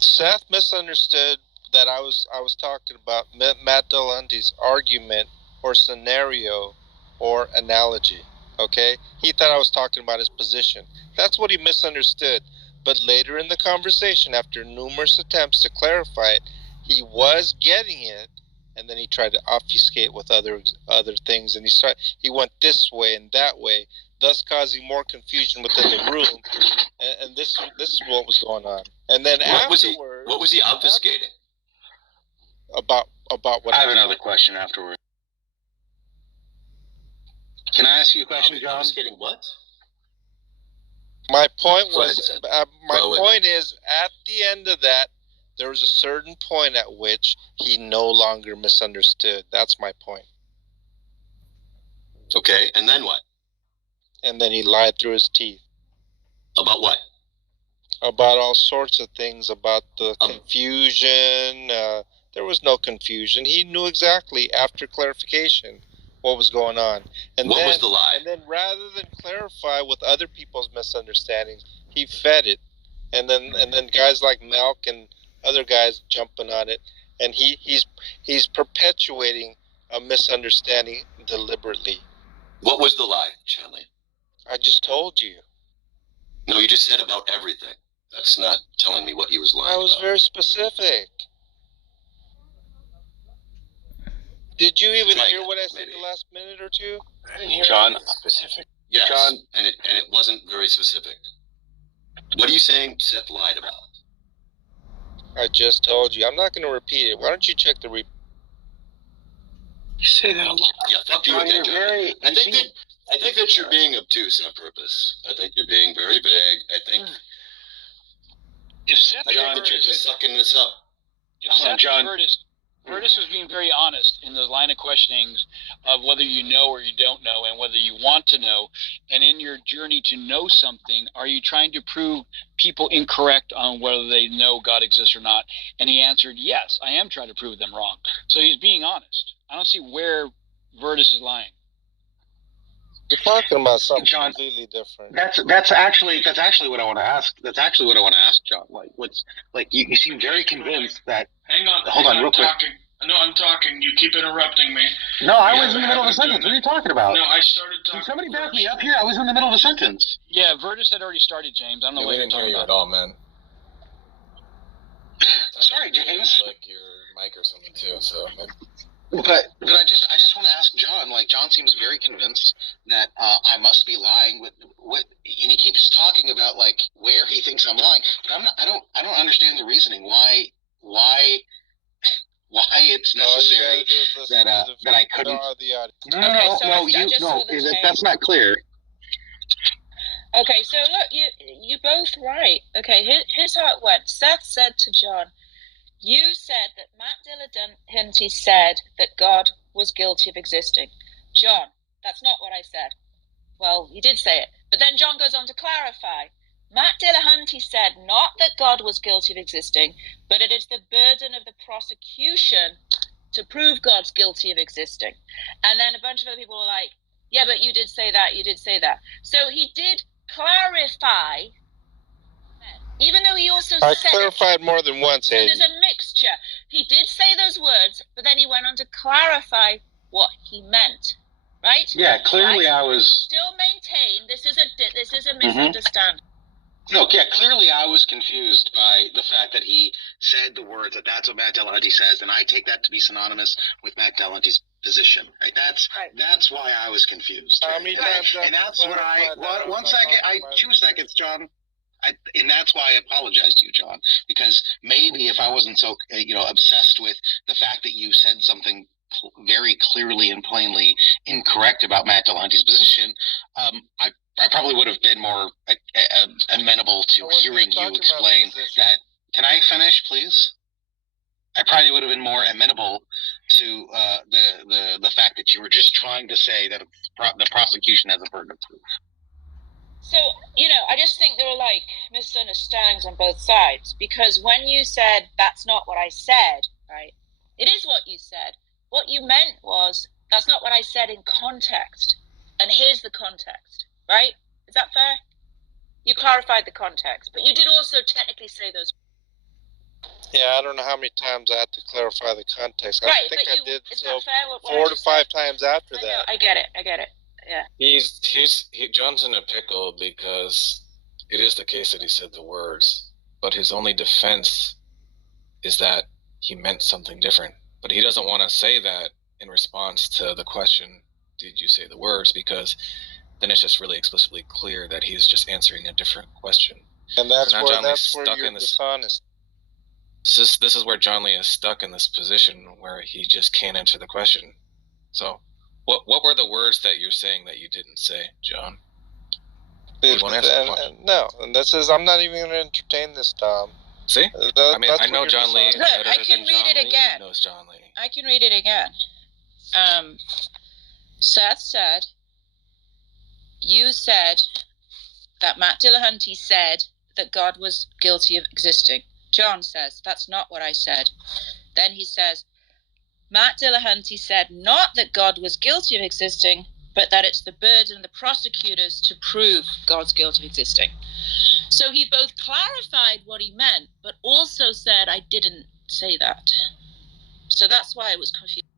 Seth misunderstood that I was talking about Matt Dillahunty's argument or scenario or analogy. Okay, he thought I was talking about his position. That's what he misunderstood. But later in the conversation, after numerous attempts to clarify it, he was getting it, and then he tried to obfuscate with other things, and he went this way and that way, thus causing more confusion within the room. And this is what was going on. And then What was he obfuscating? About what? I have another question afterward. Can I ask you a question, John? Obfuscating what? My point Go was, ahead, point is, at the end of that, there was a certain point at which he no longer misunderstood. That's my point. Okay, and then what? And then he lied through his teeth. About what? About all sorts of things, about the confusion. There was no confusion. He knew exactly, after clarification, what was going on. And what was the lie? And then rather than clarify with other people's misunderstandings, he fed it. And then guys like Malk and other guys jumping on it, and he's perpetuating a misunderstanding deliberately. What was the lie, Chanley? I just told you. No, you just said about everything. That's not telling me what he was lying I was about. very specific. Did you even hear what I said the last minute or two? I didn't hear John specific. Yes, John, and it wasn't very specific. What are you saying Seth lied about? I just told you. I'm not going to repeat it. Why don't you check the replay? You say that a lot. Yeah, fuck you again, John. I think that you're being obtuse on purpose. I think you're being very vague. I think that you're just sucking this up. If Seth Curtis was being very honest in the line of questionings of whether you know or you don't know and whether you want to know. And in your journey to know something, are you trying to prove people incorrect on whether they know God exists or not? And he answered, yes, I am trying to prove them wrong. So he's being honest. I don't see where Vertus is lying. You're talking about something completely different. That's actually what I want to ask. That's actually what I want to ask, John. You seem very convinced that. Hang on. Hold on, real quick. No, I'm talking. You keep interrupting me. No, I was in the middle of a sentence. What are you talking about? No, I started talking. Can somebody back me up here? I was in the middle of a sentence. Yeah, Vertus had already started, James. I don't know what you're talking about. At all, man. Sorry, James. Like your mic or something too. So. But I just want to ask John. John seems very convinced that I must be lying. And he keeps talking about where he thinks I'm lying. But I don't understand the reasoning why it's necessary that I couldn't. That's not clear. Okay, so look, you both right. Okay, here's how it went. Seth said to John, you said that Matt Dillahunty said that God was guilty of existing. John, that's not what I said. Well, you did say it. But then John goes on to clarify. Matt Dillahunty said not that God was guilty of existing, but it is the burden of the prosecution to prove God's guilty of existing. And then a bunch of other people were like, yeah, but you did say that, you did say that. So he did clarify, even though he also said... I clarified more than once, so there's a mixture. He did say those words, but then he went on to clarify what he meant. Right? Yeah, clearly I was... Still maintain this is a misunderstanding. No, yeah, clearly I was confused by the fact that he said the words that's what Matt Dillahunty says, and I take that to be synonymous with Matt Dillahunty's position. Right? That's why I was confused. How many times? And that's what one second, 2 seconds, John. And that's why I apologize to you, John, because maybe if I wasn't so obsessed with the fact that you said something very clearly and plainly incorrect about Matt Dillahunty's position, I probably would have been more amenable to hearing you explain that. Can I finish, please? I probably would have been more amenable to the fact that you were just trying to say that the prosecution has a burden of proof. So, I just think there were misunderstandings on both sides, because when you said that's not what I said, right? It is what you said. What you meant was that's not what I said in context. And here's the context, right? Is that fair? You clarified the context, but you did also technically say those. Yeah, I don't know how many times I had to clarify the context. I think I did so fair, 4 to 5 times after that. I get it. Yeah. John's in a pickle because it is the case that he said the words, but his only defense is that he meant something different. But he doesn't want to say that in response to the question, did you say the words? Because then it's just really explicitly clear that he's just answering a different question. And that's where you're dishonest. This is where John Lee is stuck in this position where he just can't answer the question. So, what were the words that you're saying that you didn't say, John? No, and this is, I'm not even going to entertain this, Tom. See? I know John Lee. Look, I can read it again. Knows John Lee. I can read it again. Seth said, you said that Matt Dillahunty said that God was guilty of existing. John says, that's not what I said. Then he says, Matt Dillahunty said not that God was guilty of existing, but that it's the burden of the prosecutors to prove God's guilt of existing. So he both clarified what he meant, but also said, I didn't say that. So that's why it was confusing.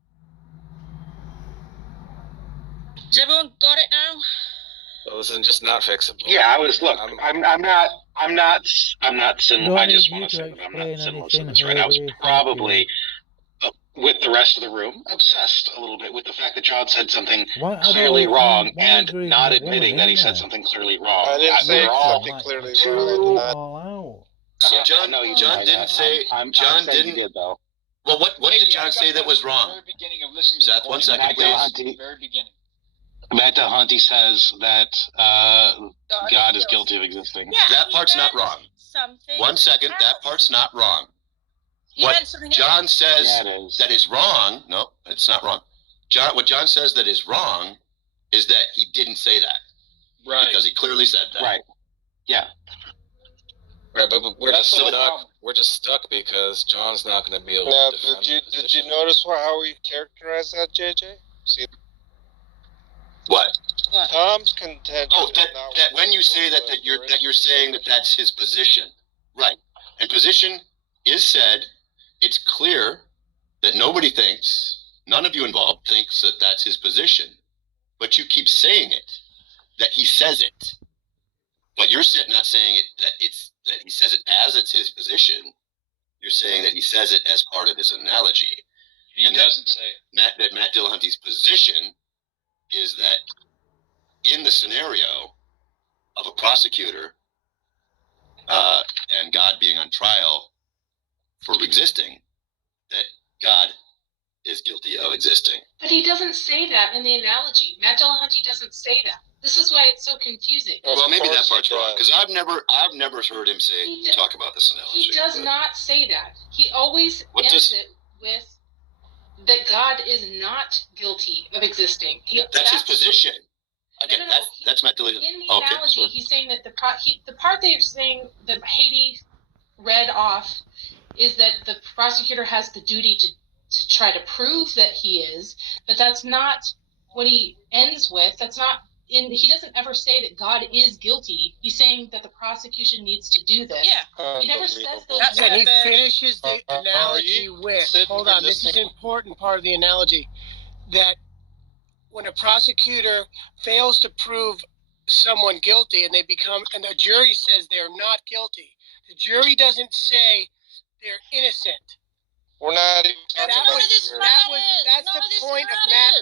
Has everyone got it now? Those are just not fixable. Yeah, I'm not sinless. I just want to say that I'm not sinless in this, right? I was probably, with the rest of the room, obsessed a little bit with the fact that John said something clearly wrong and not admitting that he said something clearly wrong. I didn't say something clearly wrong. So John didn't say. John didn't. Did, though. Well, what did John say that was wrong? Very beginning of listening to Seth, 1 second, please. Very beginning. Matt Dillahunty says that God is guilty of existing. Yeah, that part's not wrong. 1 second, that part's not wrong. What John says that is wrong, no, it's not wrong. What John says that is wrong is that he didn't say that. Right. Because he clearly said that. Right. Yeah. Right, but we're just stuck. We're just stuck because John's not going to be able to defend. Did you notice how we characterized that, JJ? See. What? Tom's contention. Oh, that when you say that you're saying that that's his position, right? And position is said. It's clear that nobody thinks, none of you involved thinks that that's his position, but you keep saying it, that he says it. But you're not saying it that he says it as it's his position. You're saying that he says it as part of his analogy. He doesn't say it. That Matt Dillahunty's position is that in the scenario of a prosecutor and God being on trial for existing, that God is guilty of existing. But he doesn't say that in the analogy. Matt Dillahunty doesn't say that. This is why it's so confusing. Well, maybe that part's wrong, because I've never heard him talk about this analogy. He does not say that. He always ends it with that God is not guilty of existing. That's his position. Again, that's Matt Dillahunty. In the analogy, he's saying that the part that you're saying that Haiti read off is that the prosecutor has the duty to try to prove that he is, but that's not what he ends with. That's not he doesn't ever say that God is guilty. He's saying that the prosecution needs to do this. Yeah. He never says those And he words. finishes the analogy with, hold on, this is an important part of the analogy, that when a prosecutor fails to prove someone guilty and the jury says they're not guilty, the jury doesn't say they're innocent. We're not even talking about That's the point of Matt.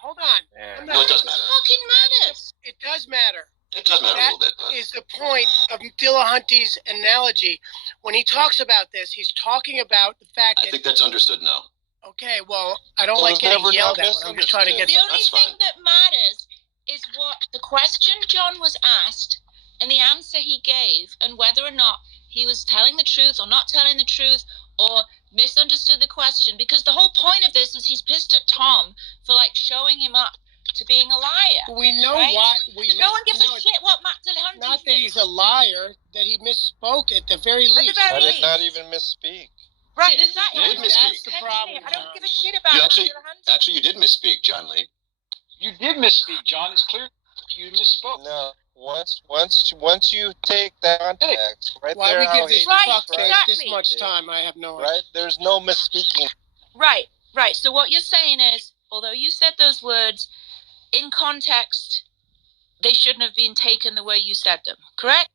Hold on. No, it does matter. Fucking matters. It does matter. It does matter a little bit. That is the point of Dillahunty's analogy. When he talks about this, he's talking about the fact that... I think that's understood now. Okay, well, I don't like getting yelled at when I'm just trying to get The only thing that matters is what the question John was asked and the answer he gave, and whether or not he was telling the truth or not telling the truth or misunderstood the question. Because the whole point of this is he's pissed at Tom for like showing him up to being a liar. We know right? why. No one gives a shit what Matt Dillahunty Not that thinks. he's a liar, that he misspoke at the very At the least. very I did least. not even misspeak. Right, exactly. You did misspeak. That's the problem. I don't give a shit about You Matt actually, Dillahunty. actually, you did misspeak, John Lee. You did misspeak, John. It's clear you misspoke. No, once you take that context, right Why there, we how give this Right, fuckface this exactly. much time? I have no idea. right? There's no misspeaking. Right. So what you're saying is, although you said those words in context, they shouldn't have been taken the way you said them, correct?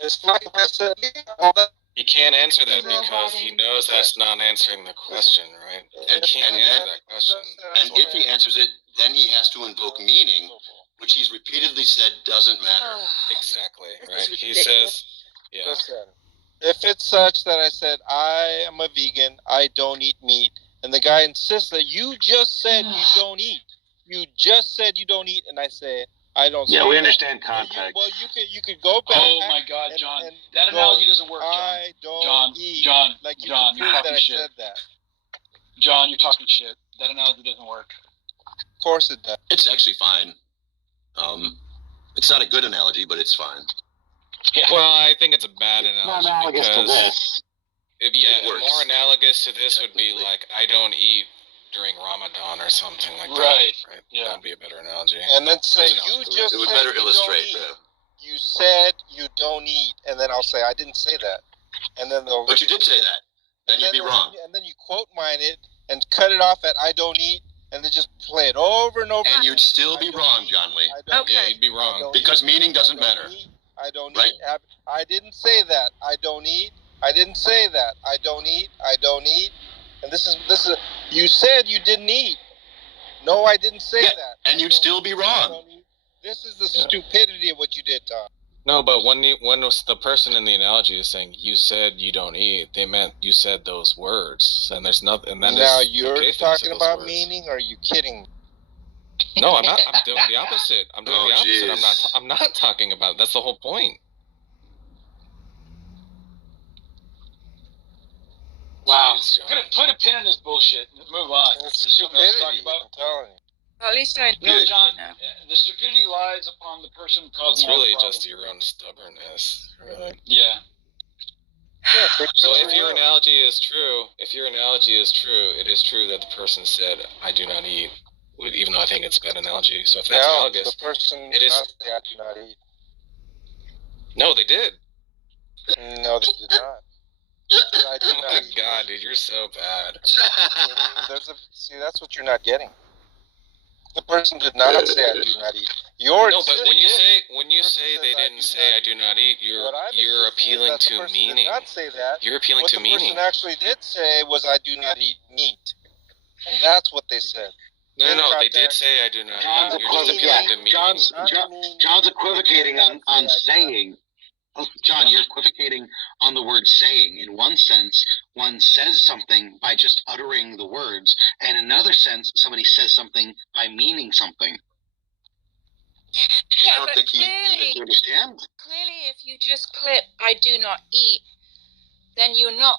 It's like I said, all that. He can't answer that because he knows that's not answering the question, right? He can't answer that question. And if he answers it, then he has to invoke meaning, which he's repeatedly said doesn't matter. Exactly, This right? is He ridiculous. says, yeah. Listen, if it's such that I said, I am a vegan, I don't eat meat, and the guy insists that you just said you don't eat. You just said you don't eat, and I say, I don't say Yeah, we that. understand context. Well, you could go back. Oh my God, and- John! and That go, analogy doesn't work, John. I don't John, eat. John, Like you John, could you're prove talking that shit. I said that. John, you're talking shit. That analogy doesn't work. Of course it does. It's actually fine. It's not a good analogy, but it's fine. Yeah. Well, I think it's a bad Not analogy analogous to because this. yeah, It works. more analogous to this would be like I don't eat during Ramadan or something like Right. that. Right. Yeah. That'd be a better analogy. And then say, Doesn't you always just It would said better you illustrate don't eat. the. You said you don't eat, and then I'll say, I didn't say that. And then they'll. But you did say that. Then you'd be wrong. And then you quote mine it and cut it off at I don't eat, and then just play it over and over. And you'd still be wrong, John Lee. Yeah, you'd be wrong. Because meaning doesn't matter. I don't Right? eat. I didn't say that. I don't eat. I didn't say that. I don't eat. I don't eat. And this is. You said you didn't eat. No, I didn't say that. And you'd still be wrong. This is the stupidity of what you did, Tom. No, but when the person in the analogy is saying you said you don't eat, they meant you said those words, and there's nothing. And then Now there's you're implications talking to those about words. meaning, or are you kidding? No, I'm not. I'm doing the opposite. I'm doing Oh, the opposite. jeez. I'm not talking about. That's the whole point. Wow. Jeez, John. Put a pin in this bullshit and move on. It's There's something else to talk stupidity. about. I'm telling you. Well, at least I No, know. John, the stupidity lies upon the person It's causing all the really problem. just your own stubbornness. Really. Yeah. So if your analogy is true, it is true that the person said, "I do not eat," even though I think it's a bad analogy. So if that's No, analogous, the person it is. not say I do not eat. No, they did. No, they did not. I do Oh not my eat. God, dude, you're so bad. See, that's what you're not getting. The person did not say I do not eat. Yours. No, but when you say Person they says, "I didn't do say not I do not eat, you're What I'm you're insisting is appealing that the to person meaning. Did not say that. You're appealing What to the meaning. person actually did say was I do not eat meat, and that's what they said. No, in they did context. say I do not John's eat. You're just appealing to meaning. John's equivocating on saying. Oh, John, you're equivocating on the word saying. In one sense, one says something by just uttering the words, and in another sense, somebody says something by meaning something. Yeah, I don't but think clearly, you understand. Clearly, if you just clip "I do not eat," then you're not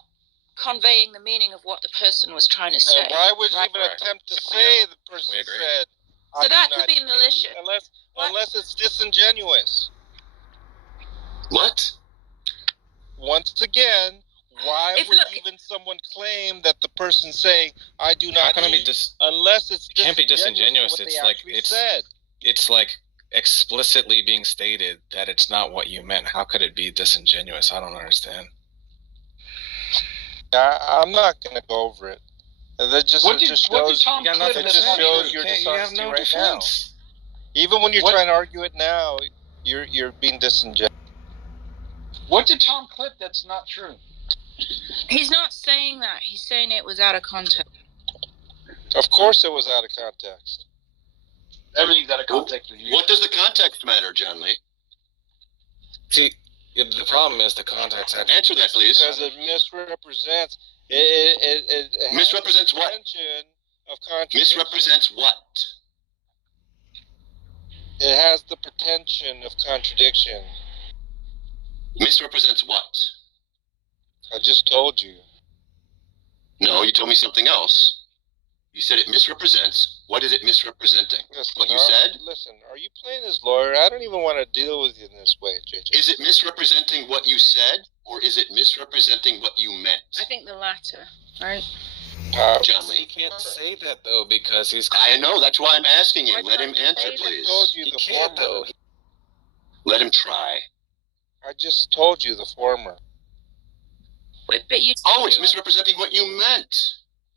conveying the meaning of what the person was trying to say. And why would you right? even attempt to say the person said? I So do that not could be eat meat, malicious. unless it's disingenuous. What? Once again, why would even someone claim that the person saying I do How not can it be eat unless it's It can't be disingenuous. to what It's they like actually said? it's like explicitly being stated that it's not what you meant. How could it be disingenuous? I don't understand. I'm not going to go over it. That just What it did just Tom shows your You have dishonesty no right defense. now. Even when you're What- trying to argue it now, you're being disingenuous. What did Tom clip that's not true? He's not saying that. He's saying it was out of context. Of course, it was out of context. Everything's out of context with you. What does the context matter, John Lee? See, the problem is the context. Answer that, please. Because it misrepresents It Misrepresents what? Of contradiction. Misrepresents what? It has the pretension of contradiction. Misrepresents what? I just told you. No, you told me something else. You said it misrepresents. What is it misrepresenting? Listen, What you said? Listen, are you playing as lawyer? I don't even want to deal with you in this way, JJ. Is it misrepresenting what you said, or is it misrepresenting what you meant? I think the latter, right? John Lee. He can't say that though because he's. I know. That's why I'm asking him. Let him answer, please. I told you the can't former. though. Let him try. I just told you the former. But you. Oh, it's misrepresenting what you meant.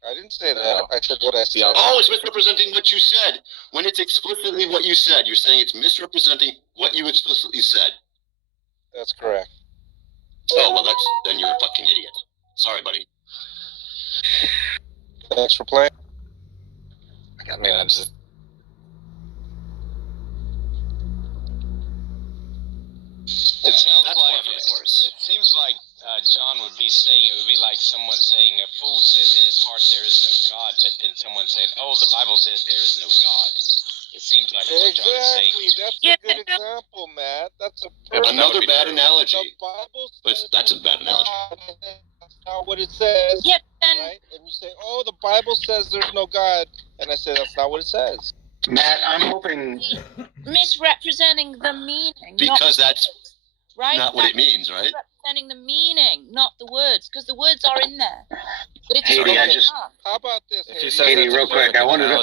I didn't say that. I said what I said. Oh, it's misrepresenting what you said. When it's explicitly what you said, you're saying it's misrepresenting what you explicitly said. That's correct. Oh, well, then you're a fucking idiot. Sorry, buddy. Thanks for playing. I mean, I just. It sounds like it seems like John would be saying it would be like someone saying a fool says in his heart there is no God, but then someone saying, "Oh, the Bible says there is no God." It seems like what John is saying. That's a good example, Matt. That's a perfect Another bad analogy. The Bible says That's a bad analogy. That's not what it says. Yep. Right? And you say, "Oh, the Bible says there's no God," and I say that's not what it says. Matt, I'm hoping Misrepresenting the meaning. Because that's right? not what it means, right? Representing the meaning, not the words, because the words are in there. But it's Haiti, How about this? If he says Haiti, real quick, I wanted to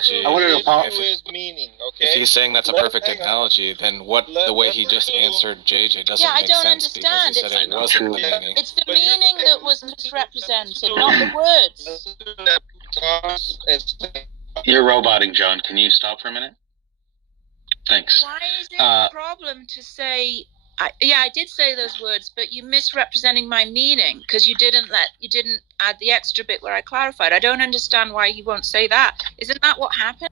apologize. Meaning, okay? If he's saying that's a perfect analogy, then the way he just answered JJ doesn't make sense because he said it wasn't the meaning. It's the meaning that was misrepresented, not the words. You're roboting, John. Can you stop for a minute? Thanks. Why is it a problem to say? I did say those words, but you're misrepresenting my meaning because you didn't add the extra bit where I clarified. I don't understand why you won't say that. Isn't that what happened?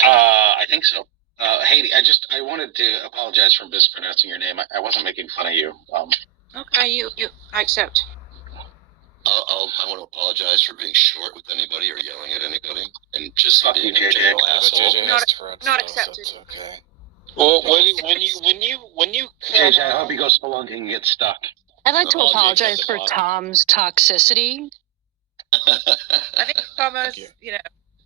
I think so. Haiti, I wanted to apologize for mispronouncing your name. I wasn't making fun of you. Okay, I accept. I want to apologize for being short with anybody or yelling at anybody and just being a JJ. general asshole. Not accepted. Okay. Well, when you JJ, I hope he goes spelunking and gets stuck. I'd like to apologize for Tom's toxicity. I think Thomas,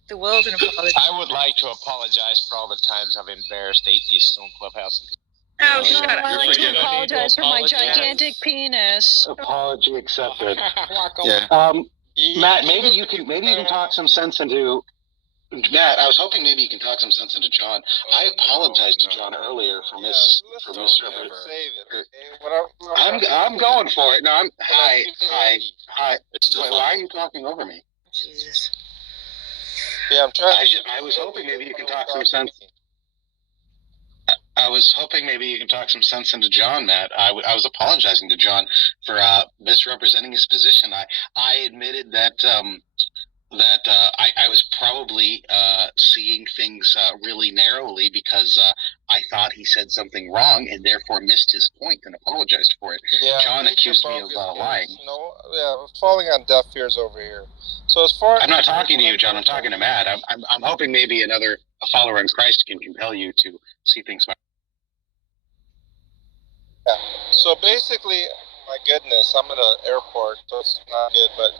the world an apology. I would like to apologize for all the times I've embarrassed atheists on Clubhouse. Oh, shut up. I'd like to apologize for my gigantic penis. Apology accepted. Yeah. Matt, maybe you can talk some sense into. Matt, I was hoping maybe you can talk some sense into John. I apologized to John earlier for misrepresenting. I'm going for it. No, hi. Why are you talking over me? Jesus. Yeah, I'm trying. I was hoping maybe you can talk some sense. I was hoping maybe you can talk some sense into John, Matt. I was apologizing to John for misrepresenting his position. I admitted that I was probably seeing things really narrowly because I thought he said something wrong and therefore missed his point and apologized for it. Yeah, John accused me of lying. Falling on deaf ears over here. So as far I'm not talking to you, John. I'm talking to Matt. I'm hoping maybe a follower in Christ can compel you to see things. Yeah. So basically, my goodness, I'm at an airport, so it's not good. But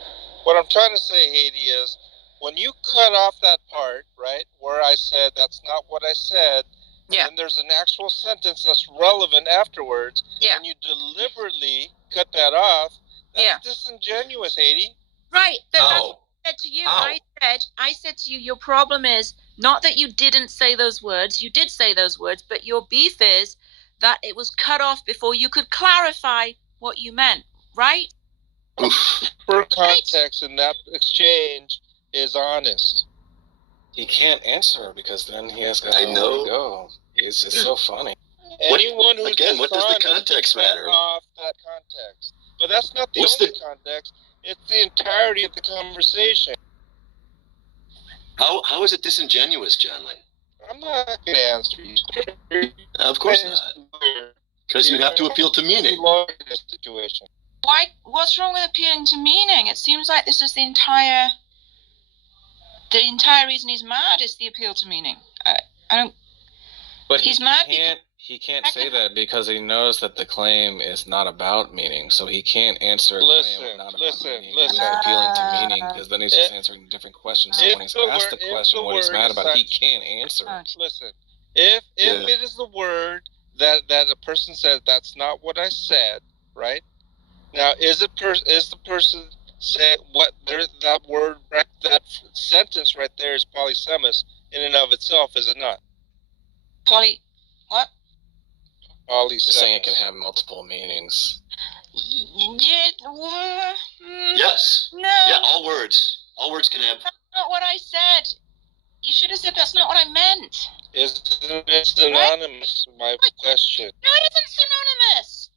what I'm trying to say, Haiti, is when you cut off that part, right, where I said that's not what I said, and there's an actual sentence that's relevant afterwards, and you deliberately cut that off, that's disingenuous, Haiti. Right. I said to you, I said to you, your problem is not that you didn't say those words. You did say those words, but your beef is that it was cut off before you could clarify what you meant, right? For context in that exchange is honest. He can't answer because then he has got to go. It's just so funny. Anyone who's what does the context matter? Off that context. But that's not the only context. It's the entirety of the conversation. How is it disingenuous, John Lee? I'm not going to answer you. Of course not. Because you have to appeal to meaning. Situation. Why? What's wrong with appealing to meaning? It seems like this is the entire reason he's mad is the appeal to meaning. I don't. But he's mad. He can't say that because he knows that the claim is not about meaning, so he can't answer a claim not about meaning with appealing to meaning, because then he's just answering different questions. So when he's asked the question what he's mad about, he can't answer it. Listen, if it is the word that a person said that's not what I said, right? Now, is the person say what that word, that sentence right there is polysemous in and of itself, is it not? What? Polysemous. You're saying it can have multiple meanings. Yeah. Yes. No. Yeah, all words can have. That's not what I said. You should have said that's not what I meant. Isn't it synonymous? Right? My question. No, it isn't synonymous.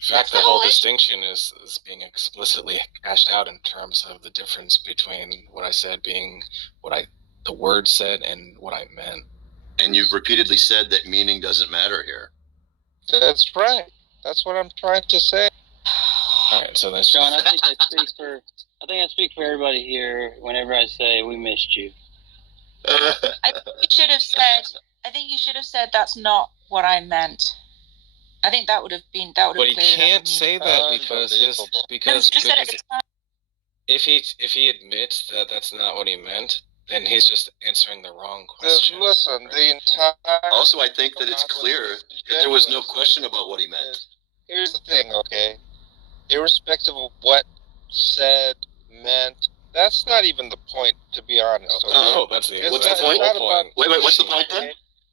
In fact, the whole distinction is being explicitly hashed out in terms of the difference between what I said being the word said and what I meant. And you've repeatedly said that meaning doesn't matter here. That's right. That's what I'm trying to say. All right, so that's John. I think I speak for everybody here whenever I say we missed you. I think you should have said that's not what I meant. I think that would have been But he can't say that because if he admits that that's not what he meant, then he's just answering the wrong question. Listen, the entire. Also, I think that it's clear that there was no question about what he meant. Here's the thing, okay? Irrespective of what said, meant, that's not even the point, to be honest. Okay? Oh, what's the point? Wait, what's the point then?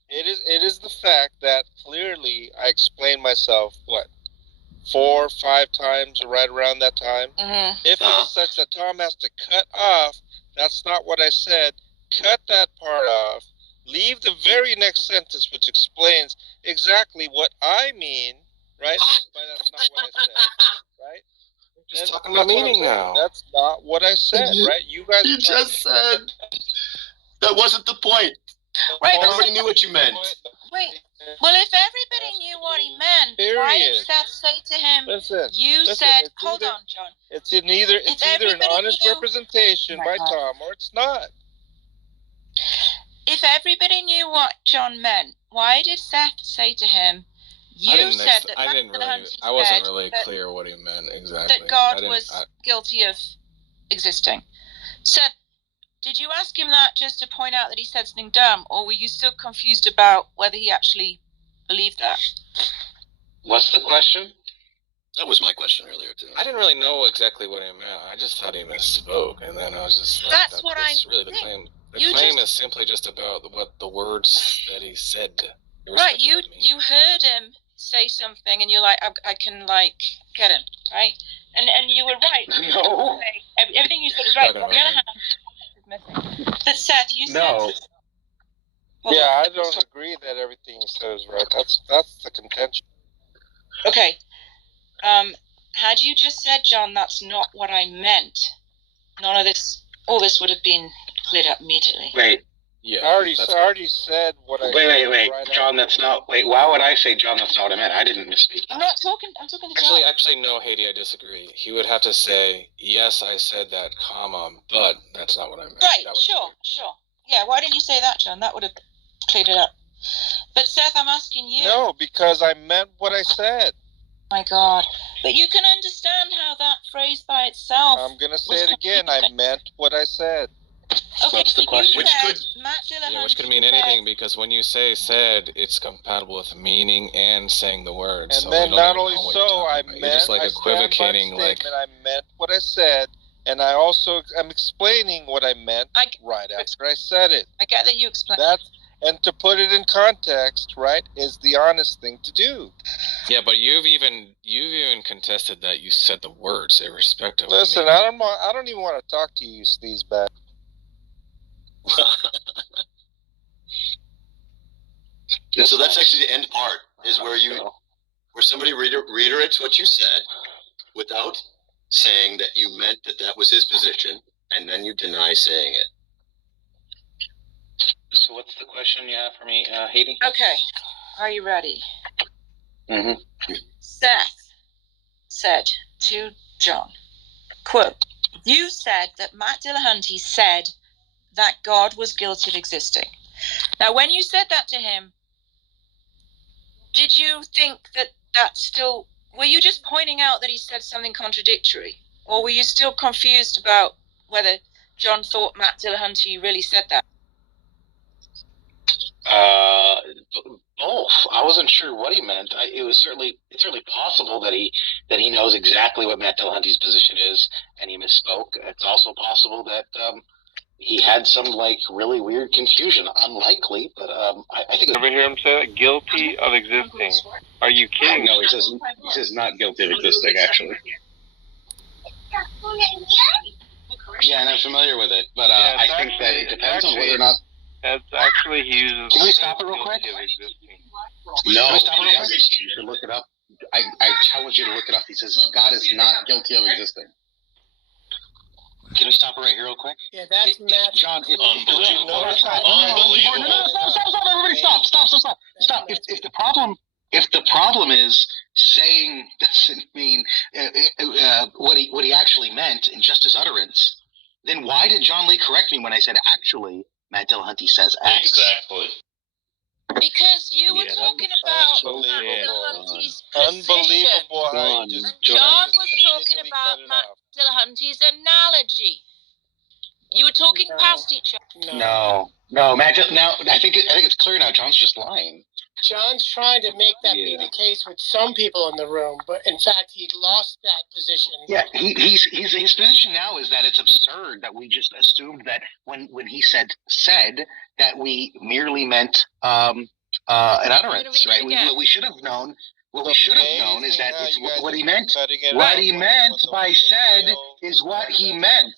It is the fact that clearly I explained myself, 4 or 5 times right around that time. Mm-hmm. If it is such that Tom has to cut off, that's not what I said, cut that part off, leave the very next sentence which explains exactly what I mean, right? But that's not what I said, right? We're just talking about meaning now. That's not what I said, right? You guys just said that wasn't the point. Right, everybody knew what you meant. Wait. Well, if everybody knew what he meant, why did Seth say to him, said, hold on, John. It's either an honest representation by Tom or it's not. If everybody knew what John meant, why did Seth say to him, I wasn't really clear what he meant exactly. That God was guilty of existing. Seth, did you ask him that just to point out that he said something dumb, or were you still confused about whether he actually believed that? What's the question? That was my question earlier, too. I didn't really know exactly what he meant. I just thought he misspoke, and then I was just like, that's what I really the claim. The claim is simply just about what the words that he said. Right, you heard him say something, and you're like, I can, get him, right? And you were right. No. Everything you said is right. On the other hand, missing. But Seth, you said. No. Yeah, I don't agree that everything you said is right. That's the contention. Okay. Had you just said, John, that's not what I meant, none of this, all this would have been cleared up immediately. Wait. Yeah. I already said what I. Wait, right John, that's not. Wait, why would I say, John, that's not what I meant? I didn't misspeak. I'm talking to John. Actually, no, Haiti, I disagree. He would have to say, yes, I said that, but that's not what I meant. Right, sure. Yeah, why didn't you say that, John? That would have cleared it up. But Seth, I'm asking you. No, because I meant what I said. My God. But you can understand how that phrase by itself. I'm going to say it again. I meant what I said. Okay, so which could mean anything, because when you say said, it's compatible with meaning and saying the word. And so then not only so, I meant, you're just equivocating, I meant what I said, and I also am explaining what I meant right after I said it. I get that you explained. And to put it in context, right, is the honest thing to do. Yeah, but you've even contested that you said the words irrespective. Listen, I don't even want to talk to you, sleazebag. So that's actually the end part, is where somebody reiterates what you said without saying that you meant that was his position, and then you deny saying it. So what's the question you have for me, Haiti? Okay, are you ready? Mm-hmm. Seth said, to John. Quote, you said that Matt Dillahunty said that God was guilty of existing. Now, when you said that to him, did you think that that's still... Were you just pointing out that he said something contradictory? Or were you still confused about whether John thought Matt Dillahunty really said that? Both. I wasn't sure what he meant. It's certainly possible that he knows exactly what Matt Dillahunty's position is, and he misspoke. It's also possible that he had some really weird confusion. Unlikely, but I think. Ever hear him say that? Guilty of existing. Are you kidding? No, he says not guilty of existing. Actually. Yeah, and I'm familiar with it, but I think that it depends on whether or not. That's actually he uses. Can we stop it real quick? No, he doesn't. You should look it up. I challenge you to look it up. He says God is not guilty of existing. Can we stop it right here real quick? Yeah, that's Matt. John, Unbelievable. Everybody stop. If the problem is saying doesn't mean what he actually meant in just his utterance, then why did John Lee correct me when I said actually Matt Dillahunty says X? Exactly. Because you were talking about Matt Dillahunty's position. Unbelievable how you just John was talking about Matt Dillahunty's analogy. You were talking past each other. No, Matt. Now I think it's clear now. John's just lying. John's trying to make that be the case with some people in the room, but in fact, he lost that position. Yeah, his position now is that it's absurd that we just assumed that when he said that we merely meant an utterance, right? What we should have known. What we should have known is that it's what he meant. What he meant by said is what he meant.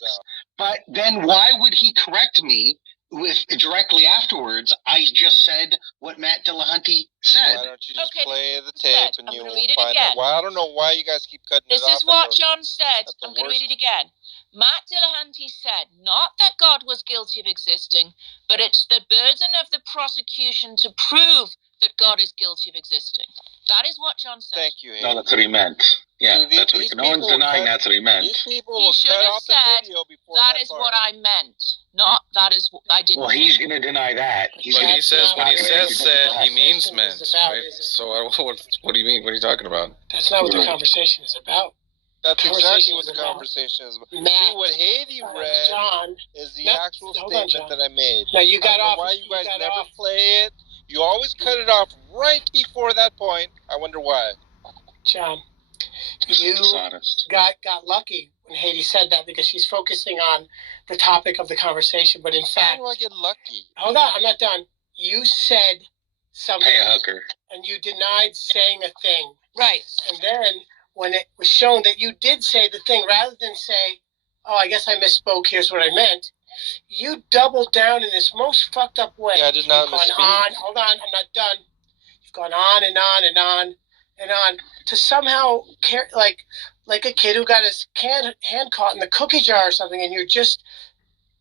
But then why would he correct me with directly afterwards? I just said what Matt Dillahunty said. Why don't you just play the tape and you will find out? Well, I don't know why you guys keep cutting this it off. This is what John said. I'm going to read it again. Matt Dillahunty said not that God was guilty of existing, but it's the burden of the prosecution to prove that God is guilty of existing. That is what John said. Thank you, Amy. No, that's what he meant. Yeah, that's what he, no one's denying that's what he meant. These people will cut off the video before that is part. What I meant. Not that is what I didn't. Well, he's going to deny that. When he says said, he means meant, right? So what do you mean? What are you talking about? That's not what the conversation is about. That's exactly what the conversation is about. See, what Haiti read is the actual statement that I made. Now you got off. Why you guys never play it? You always cut it off right before that point. I wonder why. John, you got lucky when Haiti said that because she's focusing on the topic of the conversation. But in fact, how do I get lucky? Hold on, I'm not done. You said something. Hey, a hooker. And you denied saying a thing. Right. And then when it was shown that you did say the thing, rather than say, "Oh, I guess I misspoke. Here's what I meant." You doubled down in this most fucked up way. Yeah, I did not misspeak. Hold on, I'm not done. You've gone on and on and on and on to somehow like a kid who got his hand caught in the cookie jar or something, and you just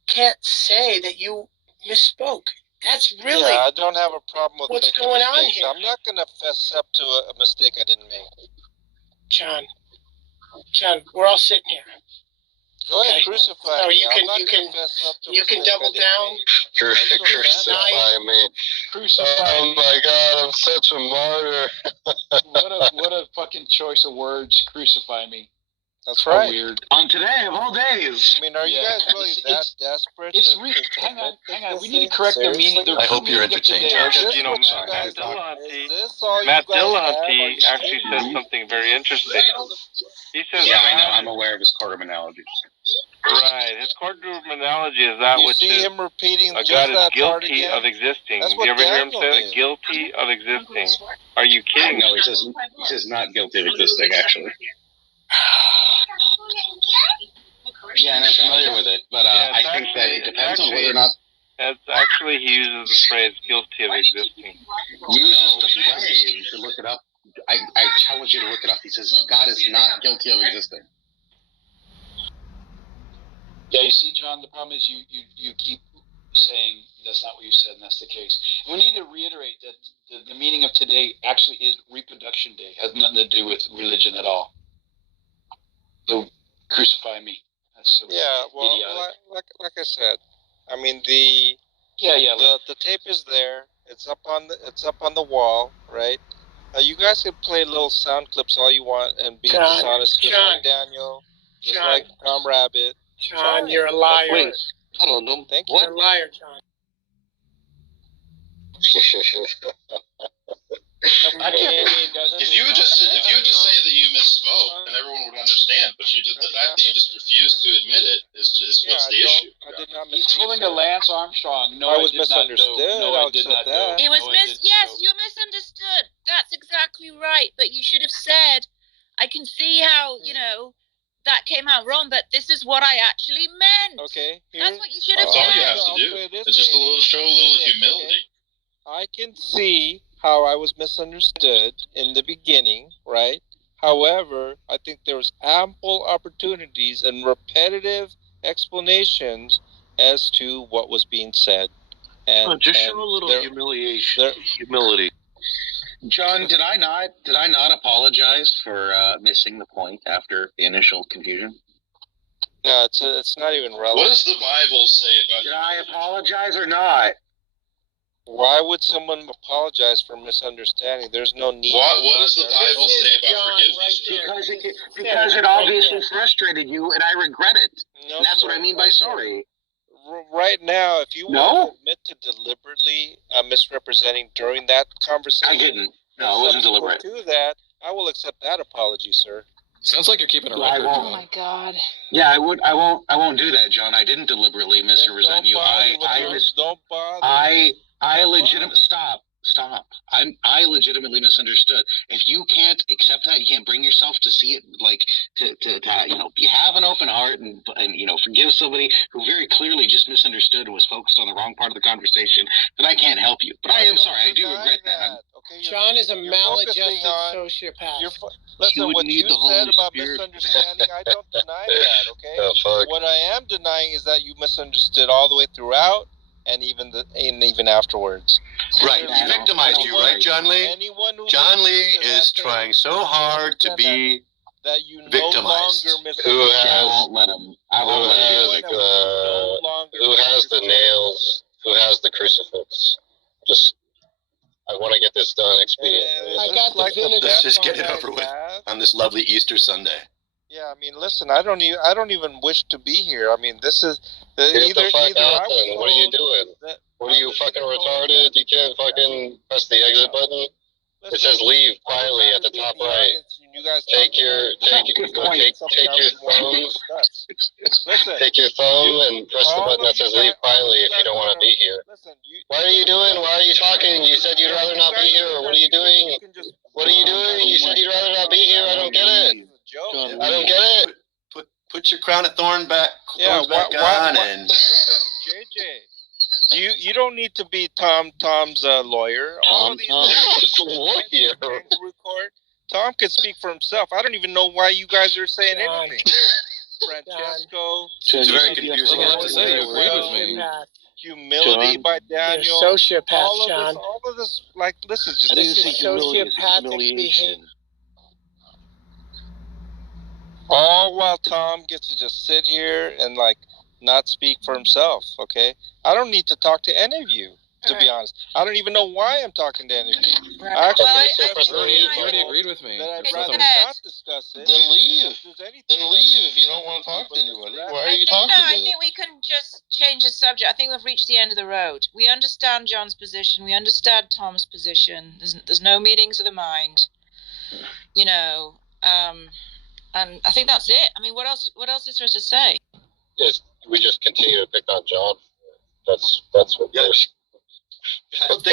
can't say that you misspoke. That's really. Yeah, I don't have a problem with what's going on here. I'm not going to fess up to a mistake I didn't make. John, we're all sitting here. Go ahead, crucify me. You can double down. Crucify me. Oh my God, I'm such a martyr. what a fucking choice of words. Crucify me. That's right. Weird. On today of all days. I mean, are you guys really that desperate? Hang on. We need to correct their meaning. I hope you're entertained. You know, Matt Dillahunty actually said something very interesting. He says, "Yeah, I know. I'm aware of his courtroom analogy." Right, his courtroom analogy is that which is him repeating God is guilty of existing. Do you ever hear him say that? Guilty of existing. Are you kidding? No, he says not guilty of existing. Actually. Yeah, and I'm familiar with it, but I think that it depends on whether or not. That's actually he uses the phrase "guilty of existing." Uses the phrase. You should look it up. I challenge you to look it up. He says God is not guilty of existing. Yeah, you see, John, the problem is you keep saying that's not what you said, and that's the case. And we need to reiterate that the meaning of today actually is Reproduction Day. It has nothing to do with religion at all. So crucify me. That's so Yeah, well, idiotic. like I said, I mean the tape is there. It's up on the wall, right? You guys can play little sound clips all you want and be dishonest, just like Daniel, just like Tom Rabbit. John, you're a liar. Wait, hold on. Thank you. You're a liar, John. I can't. If you would just say that you misspoke, then everyone would understand. But the fact that you just refused to admit it is what's the issue. I did not He's pulling a Lance Armstrong. No, I was misunderstood. I did not know. It was yes, you misunderstood. That's exactly right. But you should have said, I can see how, that came out wrong, but this is what I actually meant. Okay. That's what you should have That's all you said. have to do. It's just show a little humility. I can see how I was misunderstood in the beginning, right? However, I think there was ample opportunities and repetitive explanations as to what was being said. And just show a little humility. John, did I not apologize for missing the point after the initial confusion? No, it's not even relevant. What does the Bible say about Did I apologize or not? Why would someone apologize for misunderstanding? There's no need. What does the Bible say about forgiveness? Because it obviously frustrated you, and I regret it. No, and that's what I mean by sorry. Right now, if you want to admit to deliberately misrepresenting during that conversation, I didn't. No, it wasn't deliberate. To that, I will accept that apology, sir. Sounds like you're keeping a record. Oh my God. Yeah, I won't do that, John. I didn't deliberately misrepresent you. I legitimately stop. I legitimately misunderstood. If you can't accept that, you can't bring yourself to see it, like to you have an open heart and forgive somebody who very clearly just misunderstood and was focused on the wrong part of the conversation. Then I can't help you. But I am sorry. I do regret that. Okay, John is a maladjusted sociopath. Listen, what you said about misunderstanding, I don't deny that. Okay. Oh, fuck. What I am denying is that you misunderstood all the way throughout. And even afterwards. Right, he victimized you, right, John Lee? John Lee is trying so hard to be victimized. Who has the nails? Who has the crucifix? I want to get this done expediently. I got the vintage. Let's just get it over with on this lovely Easter Sunday. Yeah, I mean, listen, I don't even wish to be here. I mean, this is Get the fuck out then. What are you doing? What are you fucking retarded? You can't fucking press the exit button. It says leave quietly at the top right. Take your phone. Take your phone and press the button that says leave quietly if you don't want to be here. What are you doing? Why are you talking? You said you'd rather not be here. What are you doing? What are you doing? You said you'd rather not be here. I don't get it. I don't get it. Put your crown of thorns back on and listen, JJ. You don't need to be Tom's lawyer. All of these lawyer. Record. Tom can speak for himself. I don't even know why you guys are saying anything. Francesco. It's very confusing. I have to say, you agree with me. Humility by Daniel. You're a sociopath, John. All of this, like, this is just sociopathic behavior. All while Tom gets to just sit here and not speak for himself. Okay, I don't need to talk to any of you. To be honest, I don't even know why I'm talking to any of you. You already agreed with me. That I'd rather not discuss it. Then leave. Then leave if you don't want to talk to anybody. Why are you talking to I them? think we can just change the subject. I think we've reached the end of the road. We understand John's position. We understand Tom's position. There's no meetings of the mind. And I think that's it. I mean, what else is there to say? Yes, we just continue to pick on John. That's what. Yeah. I don't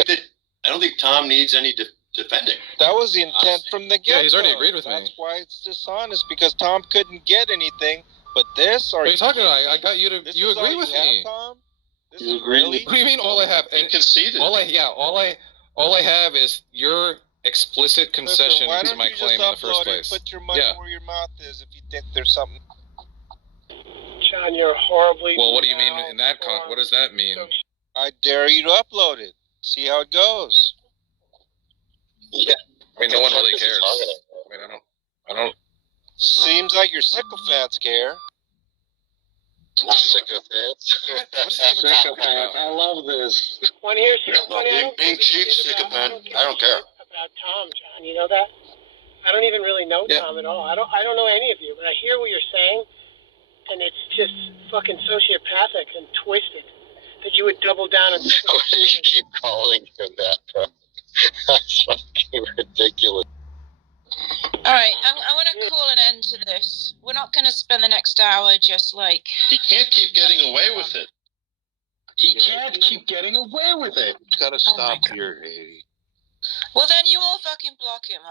think Tom needs any defending. That was the intent from the get-go. Yeah, he's already agreed with me. That's why it's dishonest, because Tom couldn't get anything. But this, what are you talking about? I got you to. You agree with me. Tom? You agree? What do you mean? All I have. You conceded. All I have is your explicit concession to my claim in the first place. Put your money where your mouth is if you think there's something. John, you're horribly. Well, what do you mean in that what does that mean? I dare you to upload it. See how it goes. Yeah. I mean, no one really cares. I mean, I don't. Seems like your sycophants care. Sycophants. I love this. One here, funny, being cheap, sycophant. I don't care. About Tom, John, you know that? I don't even really know Tom at all. I don't know any of you, but I hear what you're saying, and it's just fucking sociopathic and twisted that you would double down and. Why do you keep calling him that, bro? That's fucking ridiculous. All right, I want to call an end to this. We're not going to spend the next hour just like. He can't keep getting away with it. He can't keep getting away with it. Gotta stop here, Eddie. Well, then you all fucking block him.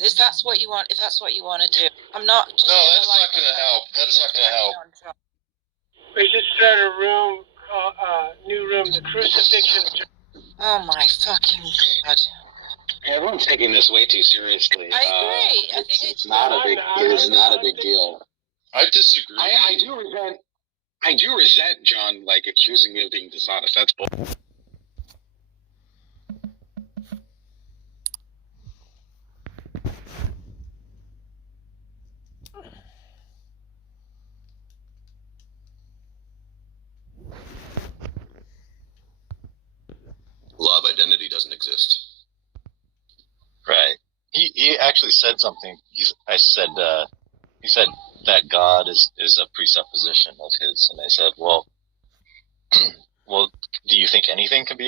If that's what you want, if that's what you want to do, I'm not. Just No, that's not gonna help. That's not gonna help. We should start a room, new room, the crucifixion. Oh my fucking god! Everyone's taking this way too seriously. I agree. I think it's not a big. It is not a big deal. I disagree. I do resent John like accusing me of being dishonest. That's bull. Law of identity doesn't exist. Right. He actually said something. He said that God is a presupposition of his, and I said, well, do you think anything can be